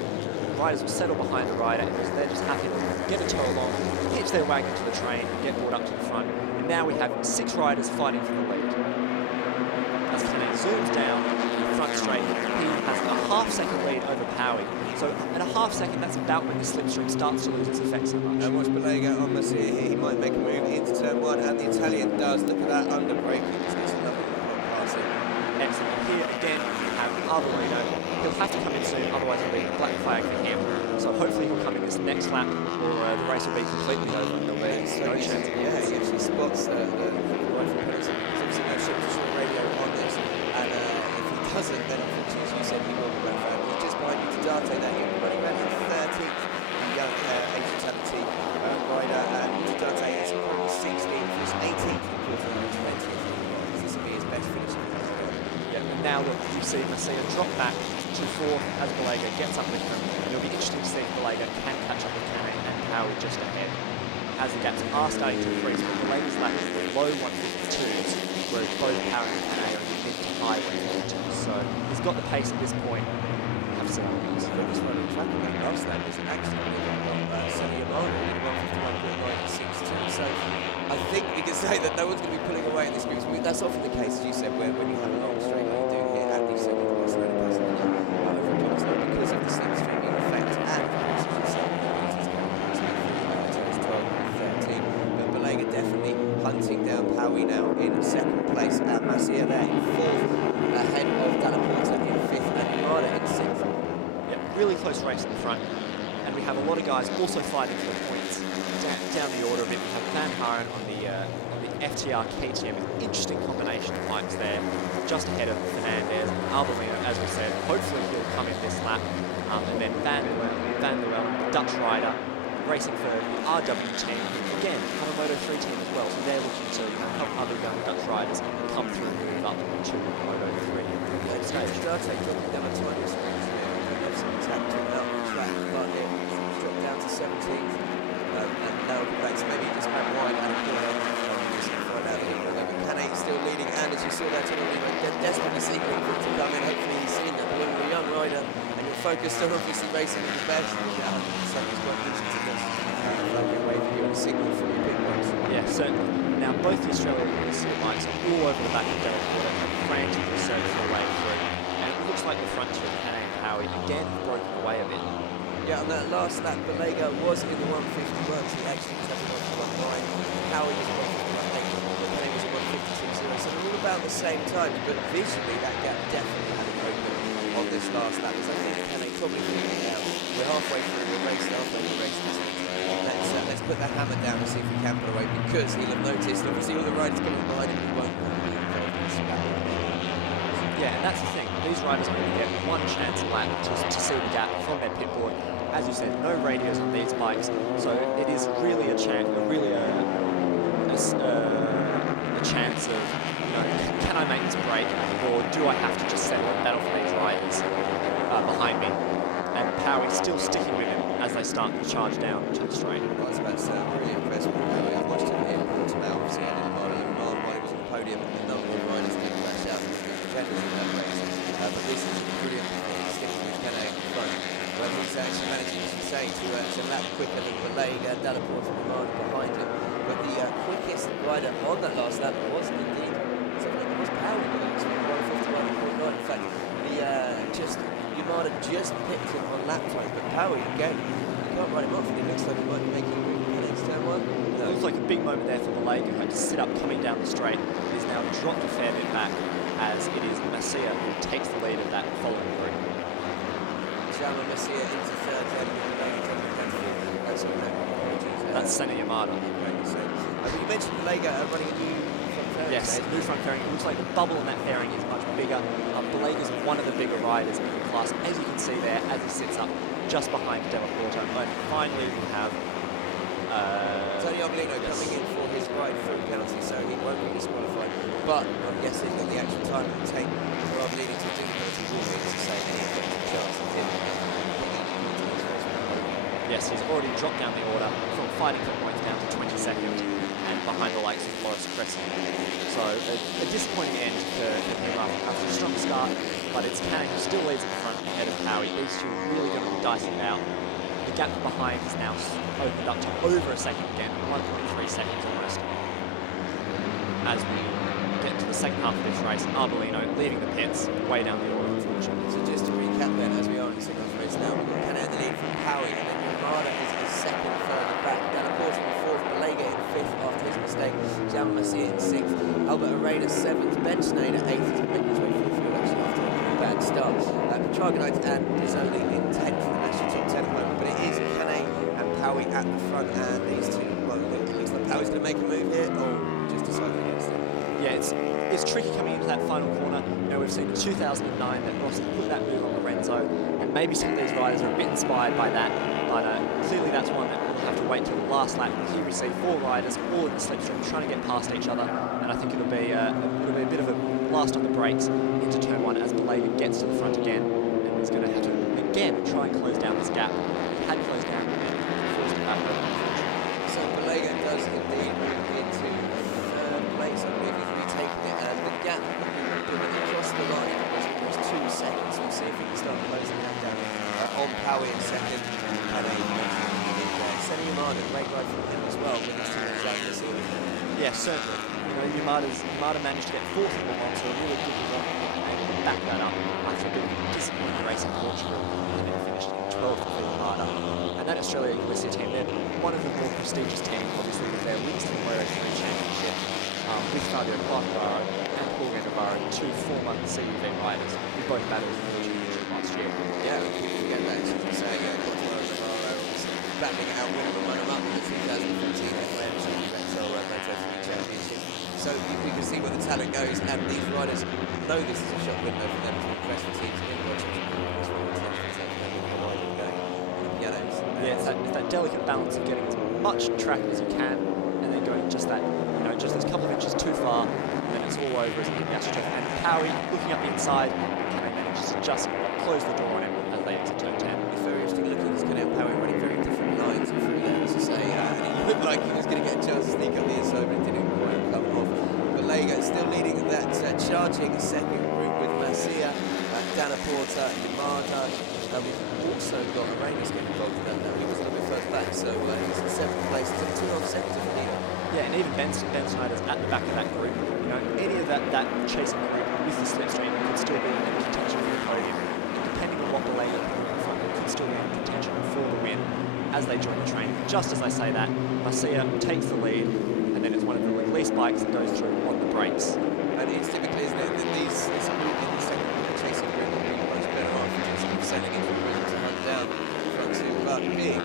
riders will settle behind the rider because they're just happy to get a tow along, hitch their wagon to the train and get brought up to the front. And now we have 6 riders fighting for the lead. As Canet zooms down in the front straight, he has a half-second lead over Powie. So at a half-second, that's about when the slipstream starts to lose its effect so much. And watch Balega on Messier here. He might make a move into turn 1, and the Italian does. Look at that under braking. It's lovely passing. Excellent. Here again, we have have Arbolino. He'll have to come in soon, otherwise it'll be a black flag for him. So hopefully he'll come in this next lap, or the race will be completely over and there'll be no chance. Yeah, he actually spots the rifle penalty, because obviously no ship-to-shore radio on this, and if he doesn't, then unfortunately, as you said, he will be black flag. He's just behind Date there, he's running around in 13th, young fatality rider, and Date is currently 16th, he's 18th, in quarter and 20th. This will be his best finish of his career. Yeah, and now that you see Masia drop back to 4th as Balega gets up with him, and it'll be interesting to see if Balega can catch up with Kane and Howie just ahead. As the gaps are starting to increase, but Balega's lap is the low 152s, whereas both Howie and Kane are in the mid to high 152s. So he's got the pace at this point. Have seen He's the quickest runner on track, and that last lap was actually Sonny Yamano in 151.962. So I think we can say that no one's going to be pulling away in this group. That's often the case, as you said, when you have a long straight like you do here at the circuit of Barcelona-Catalunya, over in Barcelona, because of the slipstreaming effect and because of the self-abilities going to 12 and 13. But Balega definitely hunting down Howie now in 2nd place, and Masia there in 4th, ahead of Dalla Porta in 5th, and Yamada in 6th. Yeah, really close race in the front, and we have a lot of guys also fighting for the points down the order a bit. We have Van Haren on the FTR KTM with an interesting combination of bikes there, just ahead of Fernandez. Arbolino, as we said, hopefully he'll come in this lap, and then Van Luel, Dutch rider, racing for the RW team, who again have a Moto3 team as well, so they're looking to help other young Dutch riders come through and move up to Moto3. Date dropping down to under springs here, and there's some attack to out the track, but it's dropped down to 17th, and now that's maybe just went wide and a corner. Just to find out a little bit over. Kane still leading, and as you saw there, they're desperately seeking him to come in. Hopefully he's seen that you're a young rider, and you're focused on obviously racing with the best. Yeah, so he's got interest in this. Like a way for you to signal from your pit box. Yeah, certainly. Now both the Australian and the bikes are all over the back of Della Porta and frantically searching their way through. And it looks like the front two, Kane and Howie, again have broken away a bit. Yeah, on that last lap, Balega was in the 151, so he actually was having 151.9. Howie was 151.8, Kane was at 156.0, so they're all about the same time, but visually that gap definitely had an open on this last lap, because I think Kane probably figured it out. We're halfway through the race, halfway through the race this week. Let's put the hammer down and see if we can pull away, because he'll have noticed, obviously all the riders coming behind him, he won't be involved in this battle. Yeah, and that's the thing. These riders only get one chance a lap to see the gap from their pit board. As you said, no radios on these bikes, so it is really a chance, a chance of, can I make this break, or do I have to just settle and battle for these riders behind me? And Powie's still sticking with him as they start to charge down to the straight. I was about to say, I'm really impressed with Howie. I've watched him here in Portimao, obviously, and in Mali while he was on the podium, and a number of riders did crash out and contenders in that race. But this is brilliant performance, sticking with Kane in front. Well, he's actually managing, as you say, to lap quicker than Balega and Dalla Porta and behind him. But the quickest rider on that last lap was indeed something that was Powie, but it was 151.9. In fact, Yamada just picked him on lap time, but Powie, again, you can't write him off, and it looks like he might be making the next turn one. It looks like a big moment there for Balega, who had to sit up coming down the straight. He's now dropped a fair bit back, as it is Masia who takes the lead of that following group. Jama Masia into third, that's Senna Yamada. You mentioned Balega running a new front fairing. Yes, new front fairing. It looks like the bubble on that fairing is much bigger. Balega's one of the bigger riders in the class, as you can see there, as he sits up just behind Della Porta. And finally we have Tony Arbolino coming in for his ride through penalty, so he won't be disqualified. But I'm guessing that the actual time it will take for Arbolino to do the penalty will be, as I say, any chance of him. Yes, he's already dropped down the order from fighting for points down to 22nd and behind the likes of Loris Crescent. So a disappointing end for him after a strong start, but it's Kane who still leads at the front ahead of Howie. These two are really going to be dicing it out. The gap behind is now opened up to over a second again, 1.3 seconds almost. As we get to the second half of this race, Arbolino leading the pits way down the order, unfortunately. So just to recap then, as we are in the second race now, we've got Kane in the lead from Howie, and then Yamada is in second further back. Dalla Porta in fourth, Balega in fifth after his mistake, Jama Masia in sixth, Albert Arena seventh, Ben Schneider eighth, he's making his way through the field actually after a bad start. Dragonite and Pizzoli in 10th for the national top 10 at the moment, but it is Kane and Powie at the front, and these two, well, it looks like Powie's going to make a move here, or just decide against it. Yeah, it's tricky coming into that final corner. You know, we've seen in 2009 that Rossi put that move on Lorenzo, and maybe some of these riders are a bit inspired by that, but clearly that's one that we'll have to wait till the last lap. Here we see 4 riders all in the slipstream trying to get past each other, and I think it'll be a bit of a blast on the brakes into turn 1 as Belega gets to the front again, and he's going to have to again try and close down this gap. He had closed down and forced it back over. So Belega does indeed move into third place. I believe he can be taking it, and the gap across the line was 2 seconds. We'll see if he can start closing that down. On Powie in second, and a Senna Yamada, great ride from him as well, with his team this order. Yeah, certainly. You know, Yamada managed to get 4th in the one, so a really good result, and back that up after a bit of a disappointing race in Portugal, and then finished in 12th for Yamada. And that Australia Iglesia team, they're one of the more prestigious teams, obviously, with their wins in the Moto3 Championship, with Fabio Quartararo and Paul Navarro, 2 former CUV riders who both battled in the championship last year. Yeah, we get that, as you say, Quartararo was battling out, winning the run-up in the 2014 Repsol Moto3 Championship. So we can see where the talent goes, and these riders know this is a shot window for them to impress the teams in World Championship. Yeah, it's that delicate balance of getting as much track as you can, and then going just that, you know, just those couple of inches too far, and then it's all over as the Astro. And Powie looking up the inside, and they manage to just close the door on him as they exit turn 10. It's very interesting looking at Canal Powie running very different lines through there, as I say, and he looked like he was going to get a chance to sneak up the inside, but it didn't quite come off. Belega still leading that charging second group with Masia, Dana Porter, Yamada. We've also got Arenas getting involved in that now. He was a little bit further back, so he's in 7th place. He's at 2 on seconds of leader. Yeah, and even Ben Snyder's at the back of that group. You know, any of that chasing group with the slipstream could still be in contention for the podium. Depending on what Belega put in front, it could still be in contention for the win as they join the train. Just as I say that, Masia takes the lead, and then it's one of the least bikes that goes through on the brakes. And it's typically, isn't it, that this group in the second chasing group will be much better off just sending it from room to hunt down front two, but being the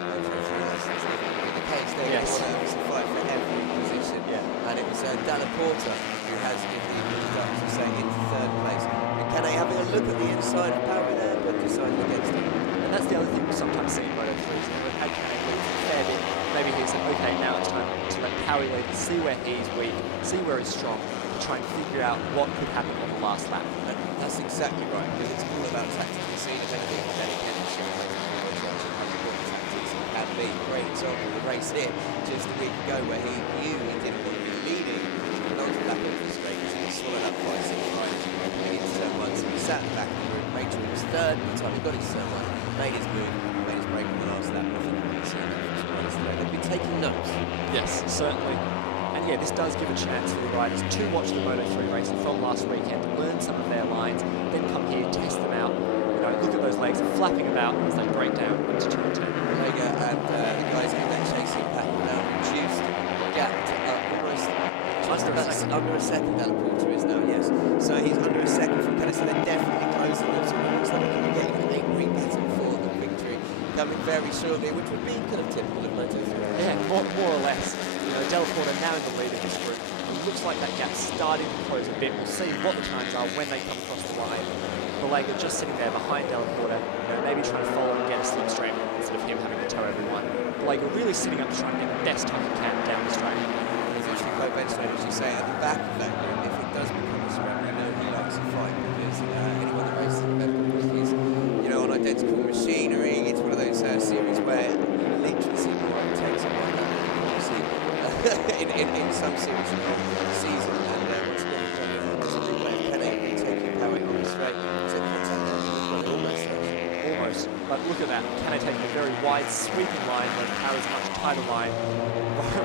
case there, yes. They want to fight for every position. Yeah. And it was Dana Porter who has indeed moved up to say into 3rd place. And Kane having a look at the inside of Powie there, but deciding against him. And that's the other thing we sometimes see in Moto3s. We've had Kane lead a fair bit. Maybe he said, okay, now it's time to let Powie lead, see where he's weak, see where he's strong, and try and figure out what could happen on the last lap. And that's exactly right, because it's all about tactics. We've seen if anything, Kenny Kennedy can be a great example of the race here just a week ago where he knew he didn't want to be leading the last lap of the straight because he was swallowed up by 6 riders coming into turn 1, so he sat back in the group, made sure he was 3rd by the time he got his turn 1, made his move, made his break on the last lap. I think we've seen that from some riders today. They've been taking notes. Yes, certainly. And yeah, this does give a chance for the riders to watch the Moto3 racing from last weekend, learn some of their lines, then come here, test them out. You know, look at those legs flapping about as they break down into turn 10. Belega and the guys in that chasing pack now reduced the gap to almost under a second. Dana Porter is now, yes. So he's under a second from Kennedy, so they're definitely closing them. So it looks like we can get even a green pattern for the victory coming very shortly, which would be kind of typical of Moto3. Yeah, more or less. You know, Della Porta now in the lead of this group. It looks like that gap's starting to close a bit. We'll see what the times are when they come across the line. Belega just sitting there behind Della Porta, you know, maybe trying to follow and get a slipstream instead of him having to tow everyone. Belega really sitting up to try and get the best time he can down the straight. He's actually quite bench as you say, at the back of that group. If it does become a scrap, we know he likes to fight because anyone that races is, you know, on identical machinery. It's one of those series where you literally see the right takes on like that. in some series of the season, and once again, there's a big way of Penny taking Powie on the straight. Almost, but look at that. Kane taking a very wide sweeping line when Powie's much tighter line.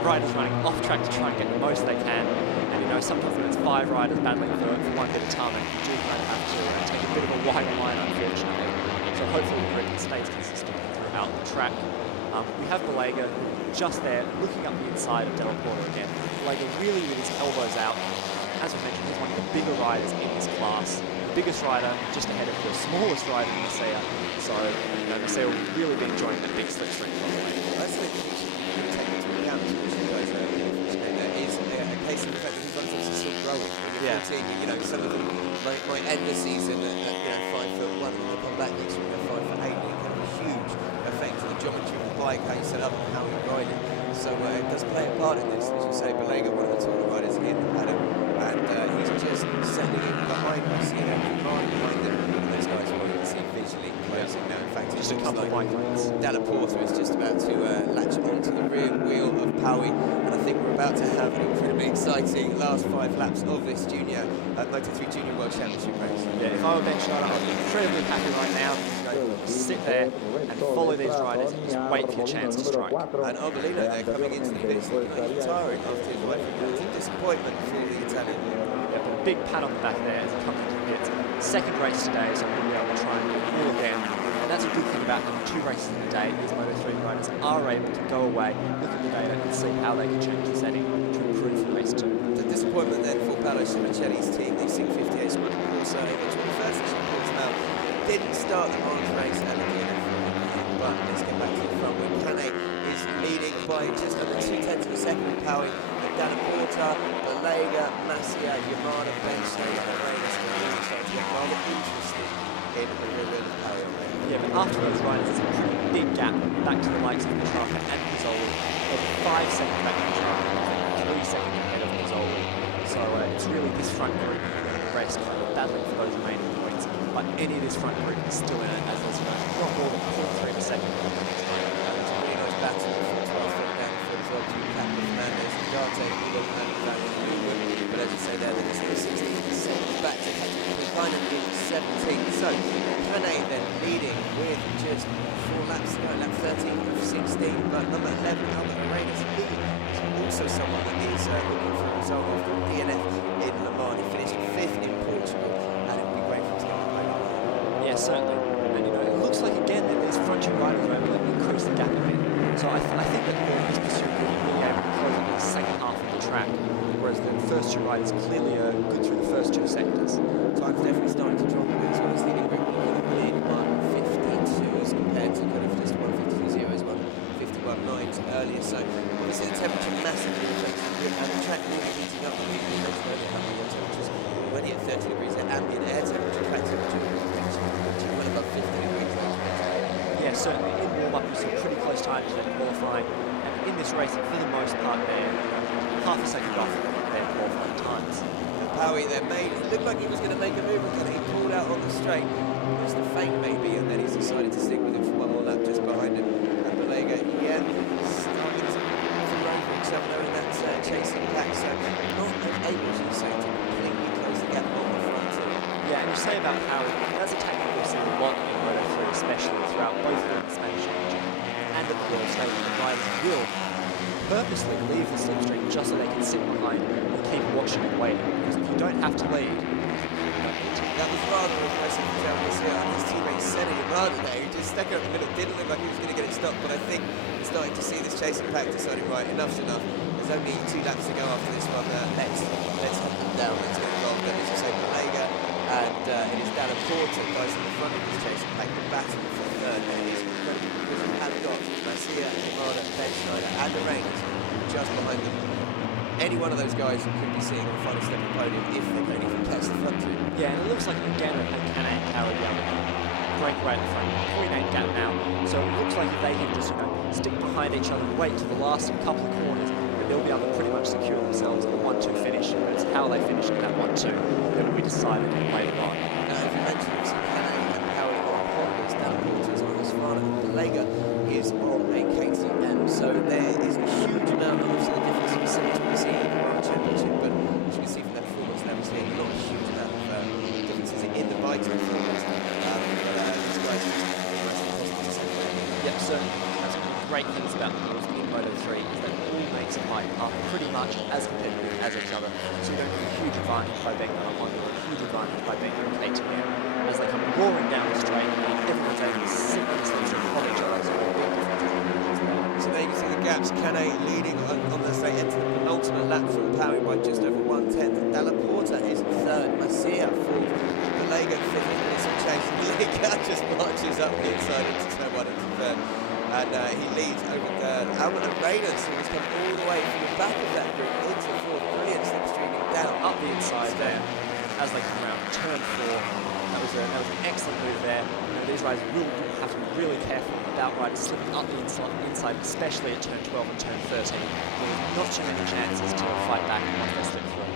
Riders running off track to try and get the most they can. And you know, sometimes when it's 5 riders battling for one bit of time, you do kind of have to take a bit of a wider line, unfortunately. So hopefully the group stays consistent throughout the track. We have Belega just there, looking up the inside of Della Porta again. Belega really with his elbows out. As we mentioned, he's one of the bigger riders in this class. biggest rider just ahead of the smallest rider in Masia. So, you know, Masia will really be enjoying that big slipstream. That's the thing we should really take into account, which you guys there is a case of the fact that these guys are still growing. Yeah. 14, you know, some of them might end the season at 5'1", and they'll come back next year at 5'8". It can have a huge effect to the geometry of the bike, how you set up and how you ride it. So it does play a part in this. As you say, Balega, one of the taller riders in the paddock, and he's just settling in behind us, you know, behind him. And those guys are you can see visually closing now. In fact, Just a couple of bike lengths. Dalla Porta is just about to latch onto the rear wheel of Powie, and I think we're about to have an incredibly exciting last 5 laps of this junior Moto3 Junior World Championship race. Yeah, if I were bench rider, I'd be incredibly happy right now. You know, sit there and follow these riders and just wait for your chance to strike. And Arbolino there coming into the pits, looking like he's tiring after his life. It's a disappointment for the Italian. Yeah, but a big pat on the back there as he comes into the pits. Second race today, so we'll be able to try and cool again. And that's a good thing about having 2 races in a day. These Moto3 riders are able to go away, look at the data and see how they can change the setting to improve the race too. The disappointment then for Paolo Simocelli's team, the Sing58 squad, of course, in the 21st edition of Portimao, didn't start the Mons race at the DNF. But let's get back to the front where Cane is leading by just under 2/10 of a second with Powie. Dalla Porta, Balega, Masia, Yamada, Benson, and Reyes are really starting to get rather interested in the rear wheel of Powie. Yeah, but after those riders, there's a pretty big gap back to the likes of Petrarca and Pizzoli. Of 5 seconds back to Petrarca, 3 seconds ahead of Pizzoli. So it's really this front group and the rest battling for those remaining points. But any of this front group is still in it, as there's not more than 0.3 of a second. It's a really nice battle for 12 foot down the foot as well between Captain Fernandez and Darte, who got Fernandez. But as you say there, then it's still 16 seconds back to Captain in 17th. So Cane then leading with just 4 laps to go, lap 13 of 16. But number 11, Albert Arenas, he is also someone that is looking for a result after a DNF in Le Mans. He finished 5th in Portugal, and it would be great for him to get a podium. Yeah, certainly. And you know, it looks like again that these front 2 riders are able to increase the gap a bit. So I think that this pursuit will be really able to close up the second half of the track, whereas the first 2 riders clearly are good through the first 2 sectors. Time's definitely starting to drop a bit as well as leading group looking in 1:52s compared to kind of just 1:52.0s, 1:51.9s earlier. So obviously the temperature massively affected and the track really heating up. We mentioned earlier how the temperatures already at 30 degrees at ambient air temperature, track temperature well above 50 degrees. Yeah, certainly. In warm-up, you saw pretty close times to qualifying, and in this race, for the most part, they're half a second off their qualifying times. Powie there it looked like he was going to make a move, and he pulled out on the straight. Just a feint maybe, and then he's decided to stick with him for one more lap just behind him. And Balega, yeah, starting to roll himself there in that chasing pack, so not able to say to completely close the gap on the front. Yeah, and you say about Powie, that's a tactic we've seen a lot in Moto3, especially throughout both the Spanish Championship and at the World Stage. The riders will purposely leave the slipstream just so they can sit behind or keep watching and waiting, because if you don't have to lead, that was rather impressive to tell us here on his teammate Senna Yamada there, who just stuck out in the middle. Didn't look like he was going to get it stopped, but I think we're starting to see this chasing pack deciding, right, enough's enough. There's only 2 laps to go after this one. Let's hunt them down, let's get involved. Then as you say, Balega and it is Dalla Porta, guys in the front of this chasing pack, the battle for third. And it is incredible because we have got Masia, Yamada, Ben Schneider and Arenas just behind them. Any one of those guys could be seeing on the final step of the podium if they can even catch the front 2. yeah, and it looks like again they can outpower the other break right in the front, 0.8 gap now. So it looks like if they can just stick behind each other and wait to the last couple of corners, then they'll be able to pretty much secure themselves a 1-2 finish. And it's how they finish in that 1-2 that will be decided later on. Now, if you mentioned it, Cane and Powie on Hondas, Dalla Porta is on Husqvarna, and Balega is on a KTM. So there is a huge amount of the difference we see in the World Championship, but as you can see from their performance levels here, not a huge amount of differences in the bike's performance. But these guys are positive in the same way. Yep, certainly. That's one of the great things about the rules in Moto3 is that all mates and bike are pretty much as competitive as each other. So you don't get a huge advantage by being on a Honda or a huge advantage by being on a KTM. As they come roaring down the straight, everyone's able to sit on the slipstream of each other. So big differences. So there you can see the gaps. Cane leading on the straight into the penultimate lap from Powie by just over 1/10. Dalla Porta is third, Masia fourth, Balega Balega fifth, and it's all changed. Balega just marches up the inside into turn one into third. And he leads over third. Albert Arenas, who has come all the way from the back of that group into fourth. Brilliant slipstreaming down Up the inside there as they come around turn four. That was an excellent move there. You know, these riders will have to be really careful about riders slipping up the inside, especially at turn 12 and turn 13. There's not too many chances to fight back once they slip through.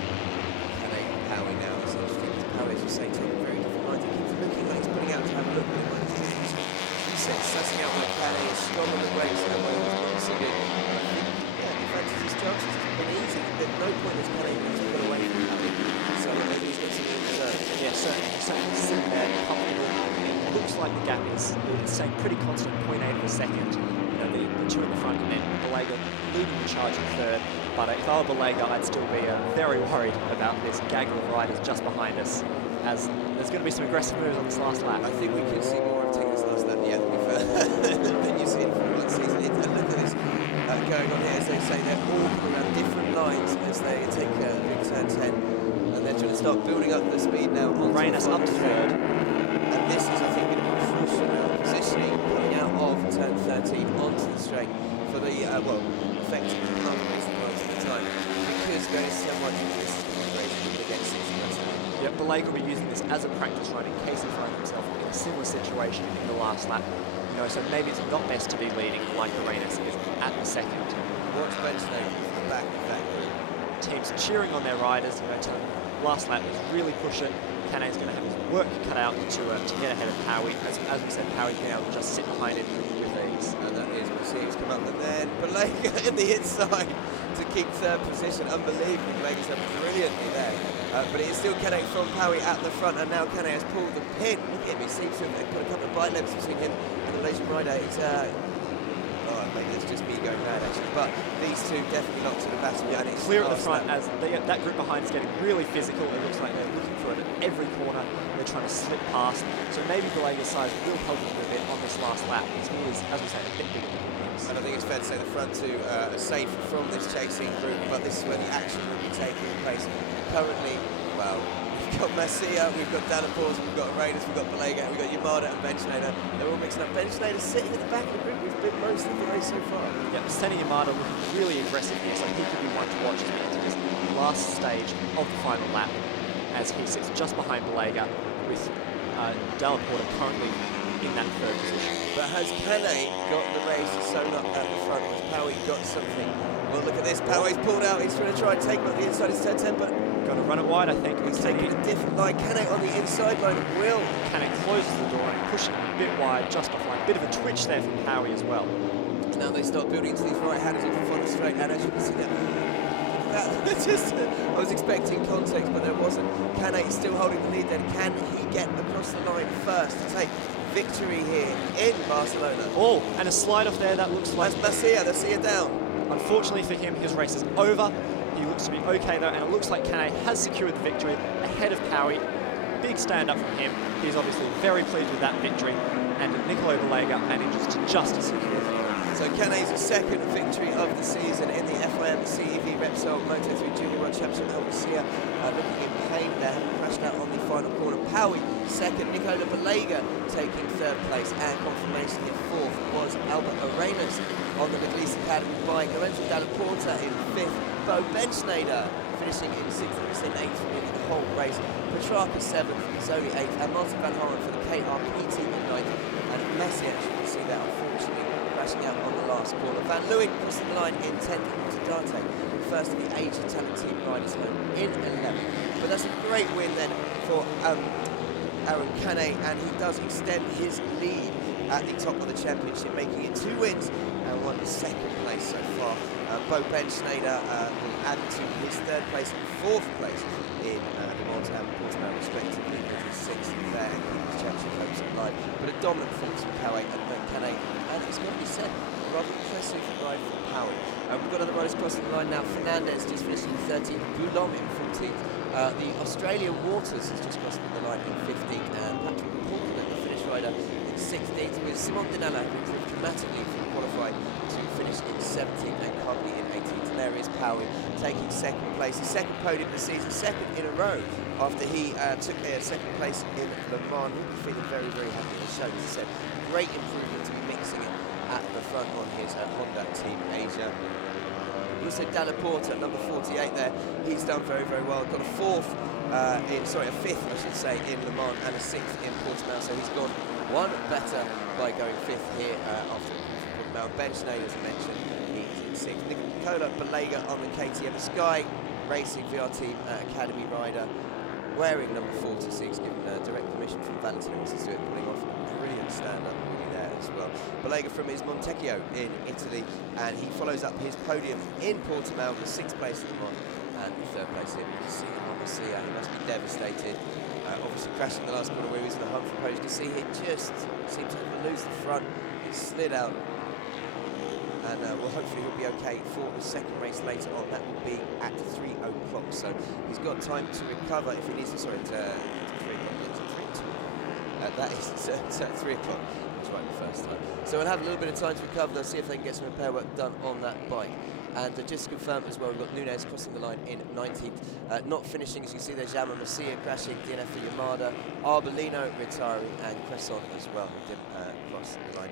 Powie now. It's interesting because Powie, as you say, taking very different lines. He keeps looking like he's putting out to have a look, but like he said, sussing out where Calais is strong on the brakes and where he's not so good. Yeah, the advantage of his chances has been easy. At no point has Calais been to get away from Powie. So maybe he's got something in reserve. Yeah, certainly sitting there comfortable. It looks like the gap is staying pretty constant, 0.8 of a second. You know, the two in the front, and then Balega leading the charge in third. But if I were Balega, I'd still be very worried about this gaggle of riders just behind us, as there's going to be some aggressive moves on this last lap. I think we could see more of this last lap, yeah, than you've seen for one season. And look at this going on here, as they say, they're all coming around different lines as they take big turn 10, and they're trying to start building up the speed now. Arenas up to third. And this is, I think, going to be crucial now, positioning coming out of turn 13 onto the straight for the, effectively unracing lines at the time, because there is so much of this race against 60%. Yeah, Balega will be using this as a practice run in case he finds himself in a similar situation in the last lap. You know, so maybe it's not best to be leading like Arenas is at the second. Watch Benchler from the back of that group. Teams cheering on their riders, you know, to last lap is really push it. Canet's going to have his work cut out to get ahead of Powie. As we said, Powie's been able to just sit behind him with ease. And that is, we'll see he's come up, and then Balega in the inside to keep third position. Unbelievable, Balega's done brilliantly there. But it is still Canet from Powie at the front, and now Canet has pulled the pin. Look at him, he seems to have put a couple of bite lengths between him and the Malaysian rider. It's, maybe it's just me going mad actually, but these two definitely locked to the battle. And it's clear at the front as that group behind is getting really physical. It looks like they're looking for it at every corner. They're trying to slip past. So maybe Balega's size will help him a bit on this last lap. His wheel is, as we say, a bit bigger than his. And I think it's fair to say the front two are safe from this chasing group, but this is where the action will be taking place. Currently, well, we've got Masia, we've got Dallapors, we've got Arenas, we've got Balega, we've got Yamada and Benchnader. They're all mixing up. Benchnader sitting at the back of the group who's been most of the race so far. Yeah, Senna Yamada looking really aggressive here, so he could be one to watch to get into this last stage of the final lap, as he sits just behind Balega with Dallaporta currently in that third position. But has Canet got the race sewn up at the front? Has Powie got something? Well, look at this. Powie's pulled out. He's trying to try and take him on the inside. It's turn 10, but going to run it wide, I think. he's taking a different line. Canet on the inside line of Will. Canet closes the door and pushing a bit wide, just offline. Bit of a twitch there from Powie as well. Now they start building into these right-handers into the final straight, and as you can see that just, I was expecting context, but there wasn't. Canet is still holding the lead then. Can he get across the line first to take victory here in Barcelona? Oh, and a slide off there that looks like... That's Masia down. Unfortunately for him, his race is over. He looks to be okay though, and it looks like Canet has secured the victory ahead of Powie. Big stand up from him. He's obviously very pleased with that victory, and Nicolo Balega manages to just secure the victory. So Canet's second victory of the season in the FIM CEV Repsol Moto3 Junior World Championship. Elvisia looking in pain there, having crashed out on the final corner. Powie second, Nicolo Balega taking third place, and confirmation in fourth was Albert Arenas on the Middle East Academy bike. Lorenzo Dallaporta in fifth, Bo Benchnader finishing in sixth, and eighth in the whole race. Petrarca seventh, Zoe eighth, and Martin Van Horen for the KRP team in ninth. And Messi, as you can see there, unfortunately crashing out on the last corner. Van Leeuwen crossing the line in 10th, Darte, first of the Asian Talent Team riders home in 11th. But that's a great win then for Aaron Canet, and he does extend his lead at the top of the championship, making it 2 wins and 1 second place so far. Bo Benchnader will add to his third place and fourth place in the Malta and Portimao respectively, with his sixth there and keep his championship hopes alive. But a dominant performance from Powie and Canet, and it's got to be said, a rather impressive ride from Powie. We've got other riders crossing the line now. Fernandez just finishing 13th, Boulon in 14th. The Australian Waters has just crossed the line in 15th, and Patrick Portland, the Finnish rider, in 16th. 18th, with Simon Dinella improved dramatically from qualifying to finish in 17th and Carby in 18th. And there is Powell taking second place, his second podium of the season, second in a row after he took a second place in Le Mans. He'll be feeling very, very happy to show, as I said, great improvement to mixing it at the front on his Honda Team Asia. Also Dalla Porta, number 48 there, he's done very, very well. Got a a fifth, I should say, in Le Mans and a sixth in Portimao. So he's gone one better by going fifth here after Portimao. Ben Schneider, as I mentioned, he's in sixth. Nicola Balega on the KTM Sky Racing VR Team Academy rider, wearing number 46, given direct permission from Valentino to do it, pulling off a brilliant stand-up really there as well. Balega from his Montecchio in Italy, and he follows up his podium in Portimao with 6th place in Le Mans and 3rd place in Marcia. He must be devastated. Obviously crashing the last corner where he was in the hunt for podium. You can see he just seemed to lose the front. He slid out. And well, hopefully he'll be okay for the second race later on. That will be at 3 o'clock. So he's got time to recover if he needs to. Sorry, it's 3 o'clock. That is at 3 o'clock. That's right, the first time. So we'll have a little bit of time to recover. They'll see if they can get some repair work done on that bike. And just to confirm as well, we've got Nunez crossing the line in 19th. Not finishing, as you see there, Jaume Masia crashing, DNF for Yamada, Arbolino retiring, and Cresson as well, who didn't cross the line.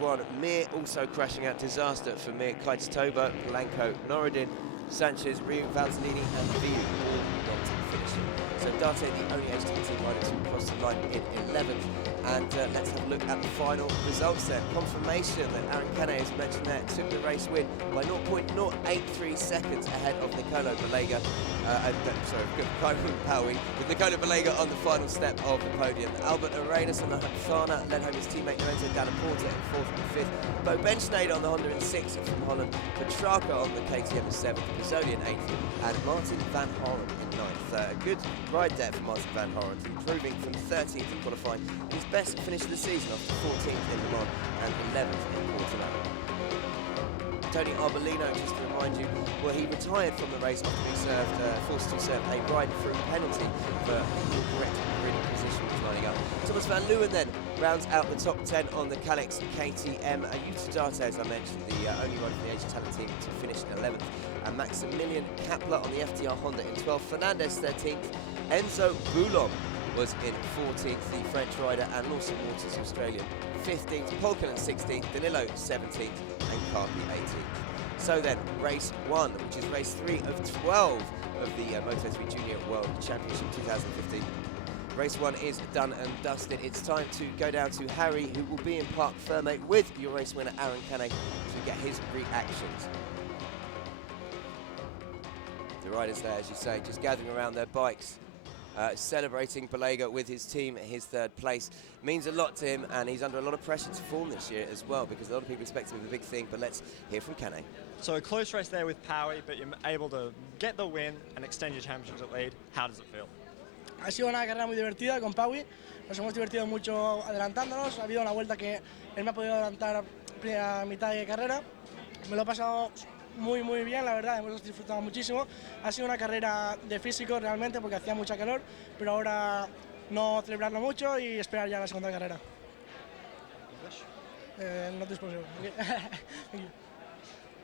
Juan Mir also crashing out, disaster for Mir, Kaitstoba, Polanco, Norodin, Sanchez, Rio, Valzolini, and Viu all not finishing. So Darte, the only HT team rider to cross the line in 11th. And let's have a look at the final results there. Confirmation that Aaron Canet, as mentioned there, took the race win by 0.083 seconds ahead of Nicolo Balega. Powie, with Nicolo Balega on the final step of the podium. Albert Arenas on the Fana led home his teammate Lorenzo Dalla Porta in 4th and 5th. Bo Benschneider on the Honda in 6th from Holland. Petrarca on the KTM in 7th. Pizzoli in 8th. And Martin van Horen in 9th. A good ride there for Martin van Horen, improving from 13th in qualifying. His best finish of the season after 14th in Le Mans and 11th in Portimao. Tony Arbolino, just to remind you, well, he retired from the race after being forced to serve a ride-through penalty for incorrect grid position lining up. Thomas van Leeuwen then rounds out the top 10 on the Calix KTM. Yuta Darte, as I mentioned, the only rider from the Asian Talent team to finish in 11th. And Maximilian Kapler on the FTR Honda in 12th. Fernandez 13th. Enzo Boulon was in 14th, the French rider, and Lawson Waters, Australian, 15th, Polkinen 16th, Danilo 17th, and Carpi 18th. So then, race 1, which is race 3 of 12 of the Moto3 Junior World Championship 2015. Race 1 is done and dusted. It's time to go down to Harry, who will be in Parc Ferme with your race winner, Aaron Canet, to get his reactions. The riders there, as you say, just gathering around their bikes. Celebrating Balega with his team, his 3rd place. Means a lot to him, and he's under a lot of pressure to form this year as well, because a lot of people expect him to be the big thing, but let's hear from Canet. So a close race there with Powie, but you're able to get the win and extend your championship lead. How does it feel? Ha sido una carrera muy divertida con Powie, nos hemos divertido mucho adelantándonos, ha habido una vuelta que él me ha podido adelantar a mitad de carrera, me lo he pasado muy bien, la verdad, hemos disfrutado muchísimo. Ha sido una carrera de físico realmente porque hacía mucha calor, pero ahora no celebrarlo mucho y esperar ya la segunda carrera. Not this possible. Thank you.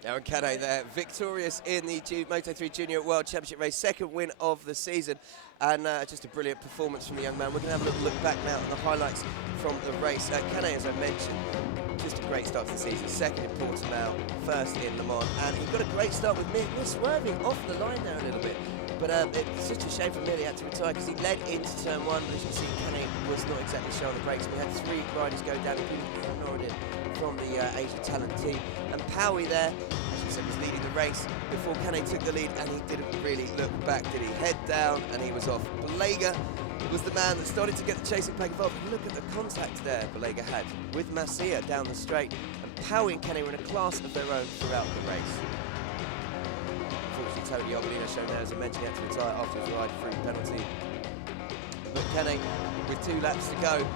Aaron Canet there, victorious in the Moto3 Junior World Championship race, 2nd win of the season, and just a brilliant performance from the young man. We're going to have a little look back now at the highlights from the race. Canet, as I mentioned, just a great start to the season, 2nd in Portimao, 1st in Le Mans, and he got a great start with Mir swerving off the line there a little bit. But it's such a shame for Mir he had to retire because he led into turn 1, but as you can see, Canet was not exactly showing the brakes. We had 3 riders go down, including Aaron Norodin from the Asian Talent team. And Powie there, as you said, was leading the race before Canet took the lead, and he didn't really look back, did he? Head down, and he was off. Balega was the man that started to get the chasing pack involved. And look at the contact there Balega had with Masia down the straight, and Powie and Canet were in a class of their own throughout the race. Unfortunately, Tony Arbolino shown there, as I mentioned, he had to retire after his ride through penalty. But Canet, with 2 laps to go,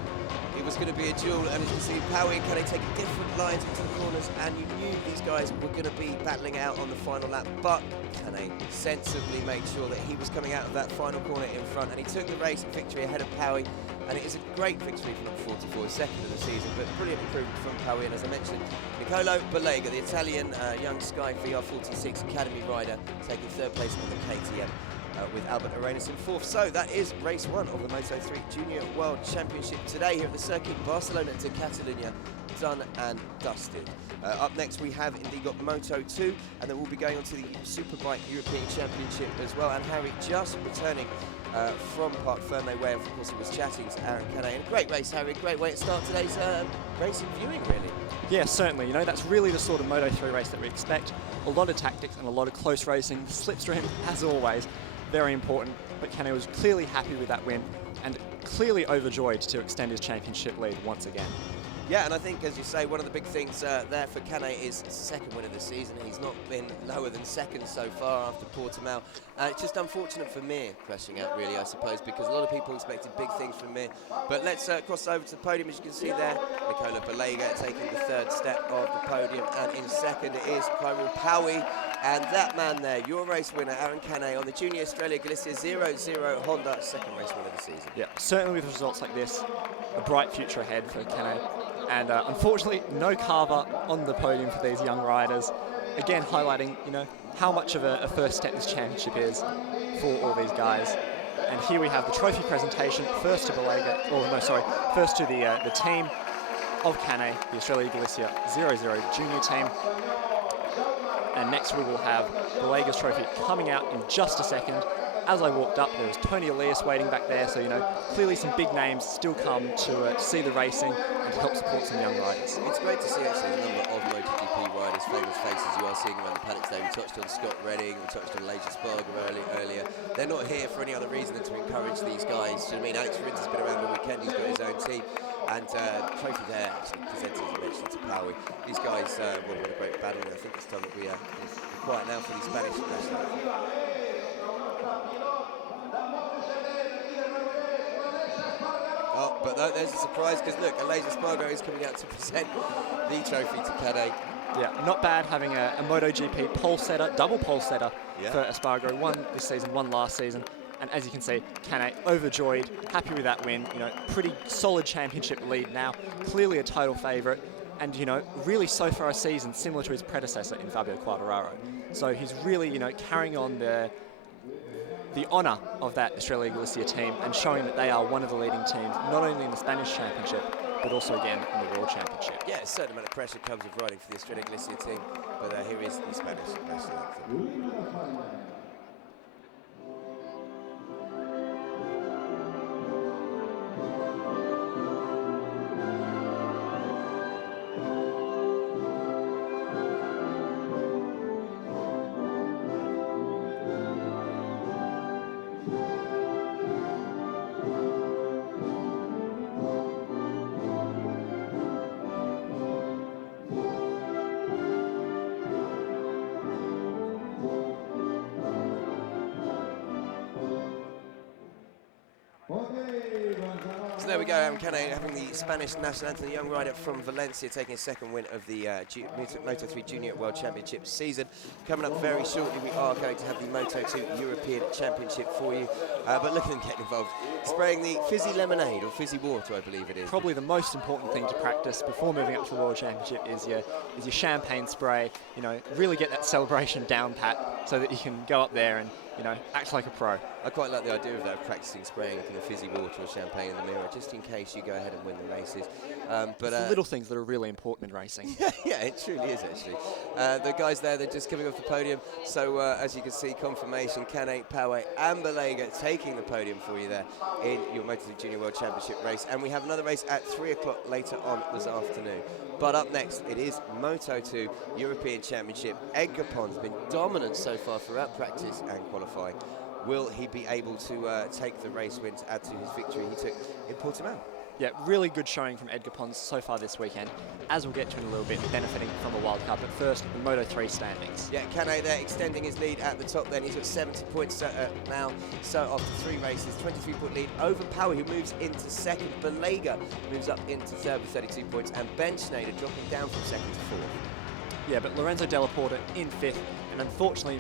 it was going to be a duel, and as you can see, Powie and Canet taking different lines into the corners, and you knew these guys were going to be battling out on the final lap, but Canet sensibly made sure that he was coming out of that final corner in front, and he took the race victory ahead of Powie, and it is a great victory for number 44, second of the season, but brilliant improvement from Paui, and as I mentioned, Nicolo Balega, the Italian young Sky VR46 Academy rider, taking third place on the KTM. With Albert Arenas in fourth. So that is race one of the Moto3 Junior World Championship today here at the circuit in Barcelona-Catalunya, done and dusted. Up next we have indeed got Moto2, and then we'll be going on to the Superbike European Championship as well. And Harry just returning from Parc Fermé, where of course he was chatting to Aaron Canet. And a great race, Harry, a great way to start today's racing viewing, really. Yeah, certainly. You know, that's really the sort of Moto3 race that we expect. A lot of tactics and a lot of close racing. The slipstream, as always, very important, but Canet was clearly happy with that win and clearly overjoyed to extend his championship lead once again. Yeah, and I think, as you say, one of the big things there for Canet is second win of the season. He's not been lower than second so far after Portimao. It's just unfortunate for Mir crashing out, really, I suppose, because a lot of people expected big things from Mir. But let's cross over to the podium, as you can see there. Nicolo Balega taking the third step of the podium, and in second it is Kyril Paui. And that man there, your race winner, Aaron Canet, on the Junior Australia Galicia 00 Honda, second race winner of the season. Yeah, certainly with results like this, a bright future ahead for Canet. And unfortunately, no carver on the podium for these young riders. Again, highlighting, you know, how much of a first step this championship is for all these guys. And here we have the trophy presentation, first to Balega, or no, sorry, first to the team of Canet, the Australia Galicia 00 junior team. And next we will have Balega's trophy coming out in just a second. As I walked up, there was Tony Elias waiting back there, so, you know, clearly some big names still come to see the racing and to help support some young riders. It's great to see, actually, the number of MotoGP riders, famous faces you are seeing around the paddock today. We touched on Scott Redding, we touched on Leija Spargo earlier. They're not here for any other reason than to encourage these guys. Do you know what I mean? Alex Rins has been around the weekend, he's got his own team. And the trophy there actually presented, as I mentioned, to Paui. These guys, well, what a great battle. I think it's time that we are quiet now for the Spanish national. Oh, but there's a surprise, because look, Leija Spargo is coming out to present the trophy to Canet. Yeah, not bad having a MotoGP pole setter, double pole setter for Espargaro. One this season, one last season. And as you can see, Canet overjoyed, happy with that win. You know, pretty solid championship lead now, clearly a title favourite, and, you know, really so far a season similar to his predecessor in Fabio Quartararo. So he's really, you know, carrying on the honour of that Australia Galicia team and showing that they are one of the leading teams, not only in the Spanish Championship, but also again in the World Championship. Yeah, a certain amount of pressure comes with riding for the Australia Galicia team, but here is the Spanish national anthem. So there we go, Aaron Canet having the Spanish national anthem, the young rider from Valencia taking his second win of the Moto3 Junior World Championship season. Coming up very shortly, we are going to have the Moto2 European Championship for you. But look at them getting involved. Spraying the fizzy lemonade, or fizzy water, I believe it is. Probably the most important thing to practice before moving up to the World Championship is your champagne spray. You know, really get that celebration down pat so that you can go up there and, you know, act like a pro. I quite like the idea of that, practicing spraying kind of fizzy water or champagne in the mirror, just in case you go ahead and win the races. But the little things that are really important in racing. Yeah, it truly is, actually. The guys there, they're just coming off the podium. So, as you can see, confirmation, Canet, Paui and Balega taking the podium for you there in your Moto3 Junior World Championship race. And we have another race at 3 o'clock later on this afternoon. But up next, it is Moto2 European Championship. Edgar Pons has been dominant so far throughout practice and qualifying. Will he be able to take the race win to add to his victory he took in Portimao? Yeah, really good showing from Edgar Pons so far this weekend, as we'll get to in a little bit, benefiting from a wild card. But first, the Moto3 standings. Yeah, Canet there extending his lead at the top then. He's got 70 points now. So after 3 races, 23-point lead over Paui, who moves into second. Balega moves up into third with 32 points. And Ben Schneider dropping down from second to fourth. Yeah, but Lorenzo Della Porta in fifth. And unfortunately,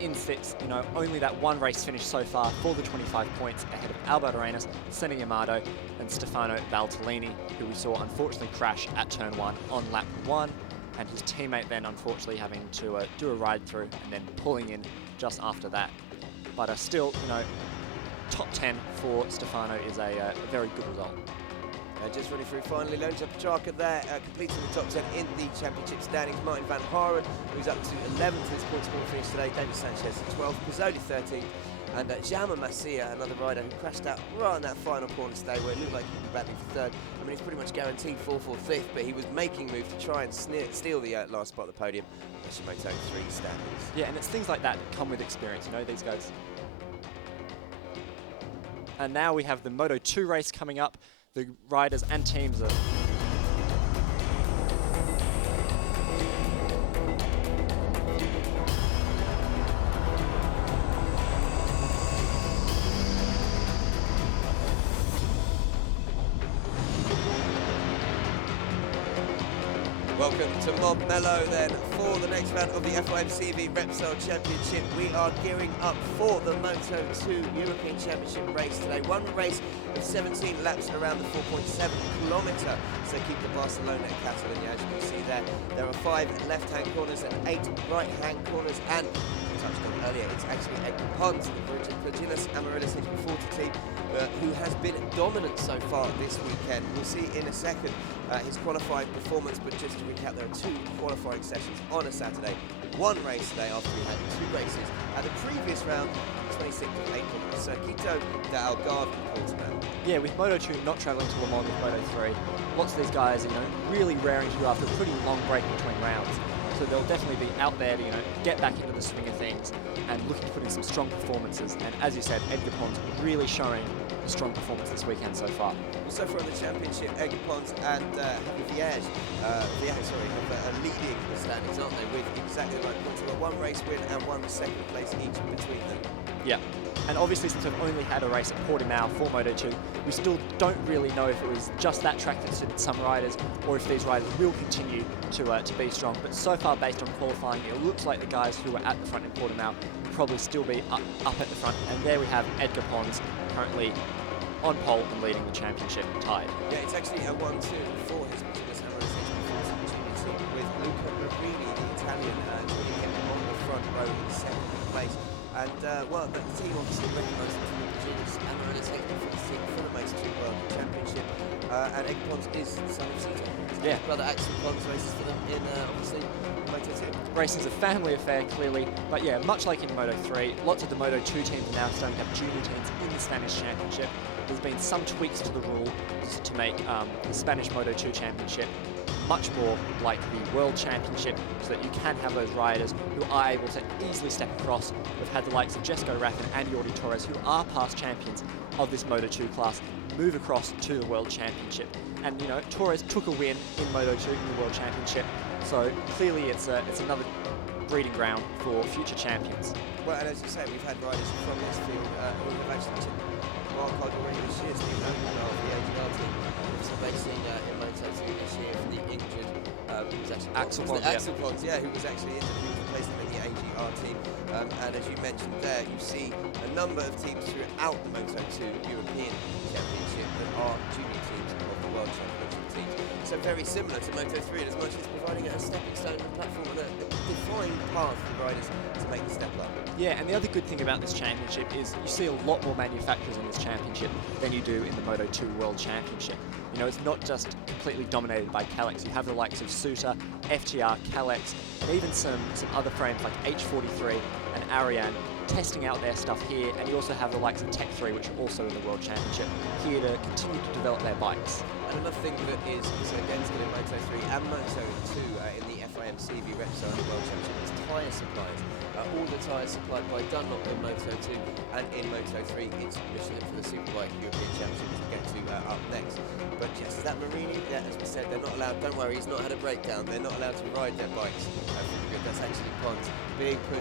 in sixth. You know, only that one race finish so far for the 25 points ahead of Alberto Arenas, Senna Yamato, and Stefano Valtellini, who we saw unfortunately crash at turn 1 on lap 1, and his teammate then unfortunately having to do a ride through and then pulling in just after that. But still, you know, top 10 for Stefano is a very good result. Just running through finally, Lorenzo Petrarca there, completing the top 10 in the championship standings. Martin van Haren, who's up to 11th in his points scoring finish today. David Sanchez 12th, Pizzoli 13th, and Jaume Masia, another rider who crashed out right on that final corner stay where it looked like he'd be battling for third. I mean, he's pretty much guaranteed 4th or 5th, but he was making moves to try and steal the last spot of the podium. That's your Moto3 standings. Yeah, and it's things like that that come with experience, you know, these guys. And now we have the Moto2 race coming up. The riders and teams are Welcome to Montmello then for the next round of the FIM-CV Repsol Championship. We are gearing up for the Moto2 European Championship race today. One race of 17 laps around the 4.7 kilometre circuit de Barcelona-Catalunya. As you can see there are 5 left-hand corners and 8 right-hand corners, and touched on earlier, it's actually Edgar Pons, the Virginis Amaryllis HP40 team, who has been dominant so far this weekend. We'll see in a second his qualifying performance, but just to recap, there are 2 qualifying sessions on a Saturday, 1 race today after we had 2 races at the previous round, 26th of April at Circuito de Algarve in Portugal. Yeah, with Moto2 not travelling to Le Mans with Moto3, lots of these guys are, you know, really raring to go after a pretty long break between rounds. So they'll definitely be out there to, you know, get back into the swing of things and looking to put in some strong performances. And as you said, Edgar Pons really showing a strong performance this weekend so far. So far in the championship, Edgar Pons and Vierge are leading the standings, aren't they, with exactly the right points. They've got 1 race win and 1 second place each between them. Yeah, and obviously since we've only had a race at Portimao for Moto2, we still don't really know if it was just that track that suited some riders or if these riders will continue to be strong. But so far, based on qualifying, it looks like the guys who were at the front in Portimao will probably still be up at the front. And there we have Edgar Pons currently on pole and leading the championship tied. Yeah, it's actually a 1-2 for his Virginis Amaryllis HP40 junior team with Luca Marini, the Italian, joining him on the front row in 2nd place. And, well, the team obviously recognised him from the Virginis Amaryllis HP40 team for the Moto2 World Championship. And Edgar Pons is the son of Cito. Yeah. His brother Axel Pons races for them in, obviously, Moto2. Racing's a family affair, clearly, but yeah, much like in Moto3, lots of the Moto2 teams are now starting to have junior teams in the Spanish Championship. There's been some tweaks to the rules to make the Spanish Moto2 Championship much more like the World Championship, so that you can have those riders who are able to easily step across. We've had the likes of Jesco Raff and Jordi Torres, who are past champions of this Moto2 class, move across to the World Championship. And, you know, Torres took a win in Moto2 in the World Championship, so clearly it's another breeding ground for future champions. Well, and as you say, we've had riders from this field who have actually wildcard already this year, Steve Noble of the AGR team. Some racing in Moto2 this year for the injured, who was actually Axel Pons, yeah, who was actually injured, who replaced him in the AGR team. And as you mentioned there, you see a number of teams throughout the Moto2 European Championship that are junior teams of the World Championship teams. So very similar to Moto3 in as much as it's providing a stepping stone and platform and a defined path for riders to make the step up. Yeah, and the other good thing about this championship is you see a lot more manufacturers in this championship than you do in the Moto2 World Championship. You know, it's not just completely dominated by Kalex. You have the likes of Suter, FTR, Kalex, and even some other frames like H43 and Ariane testing out their stuff here. And you also have the likes of Tech3, which are also in the World Championship, here to continue to develop their bikes. And another thing that is also against it in Moto3 and Moto2 in the FIM-CV Repsol World Championship is tyre supplies. All the tyres supplied by Dunlop in Moto2, and in Moto3 it's Michelin for the Superbike European Championship, which we'll get to up next. But yes, that Marini, yeah, as we said, they're not allowed, don't worry, he's not had a breakdown, they're not allowed to ride their bikes. That's actually Pons being put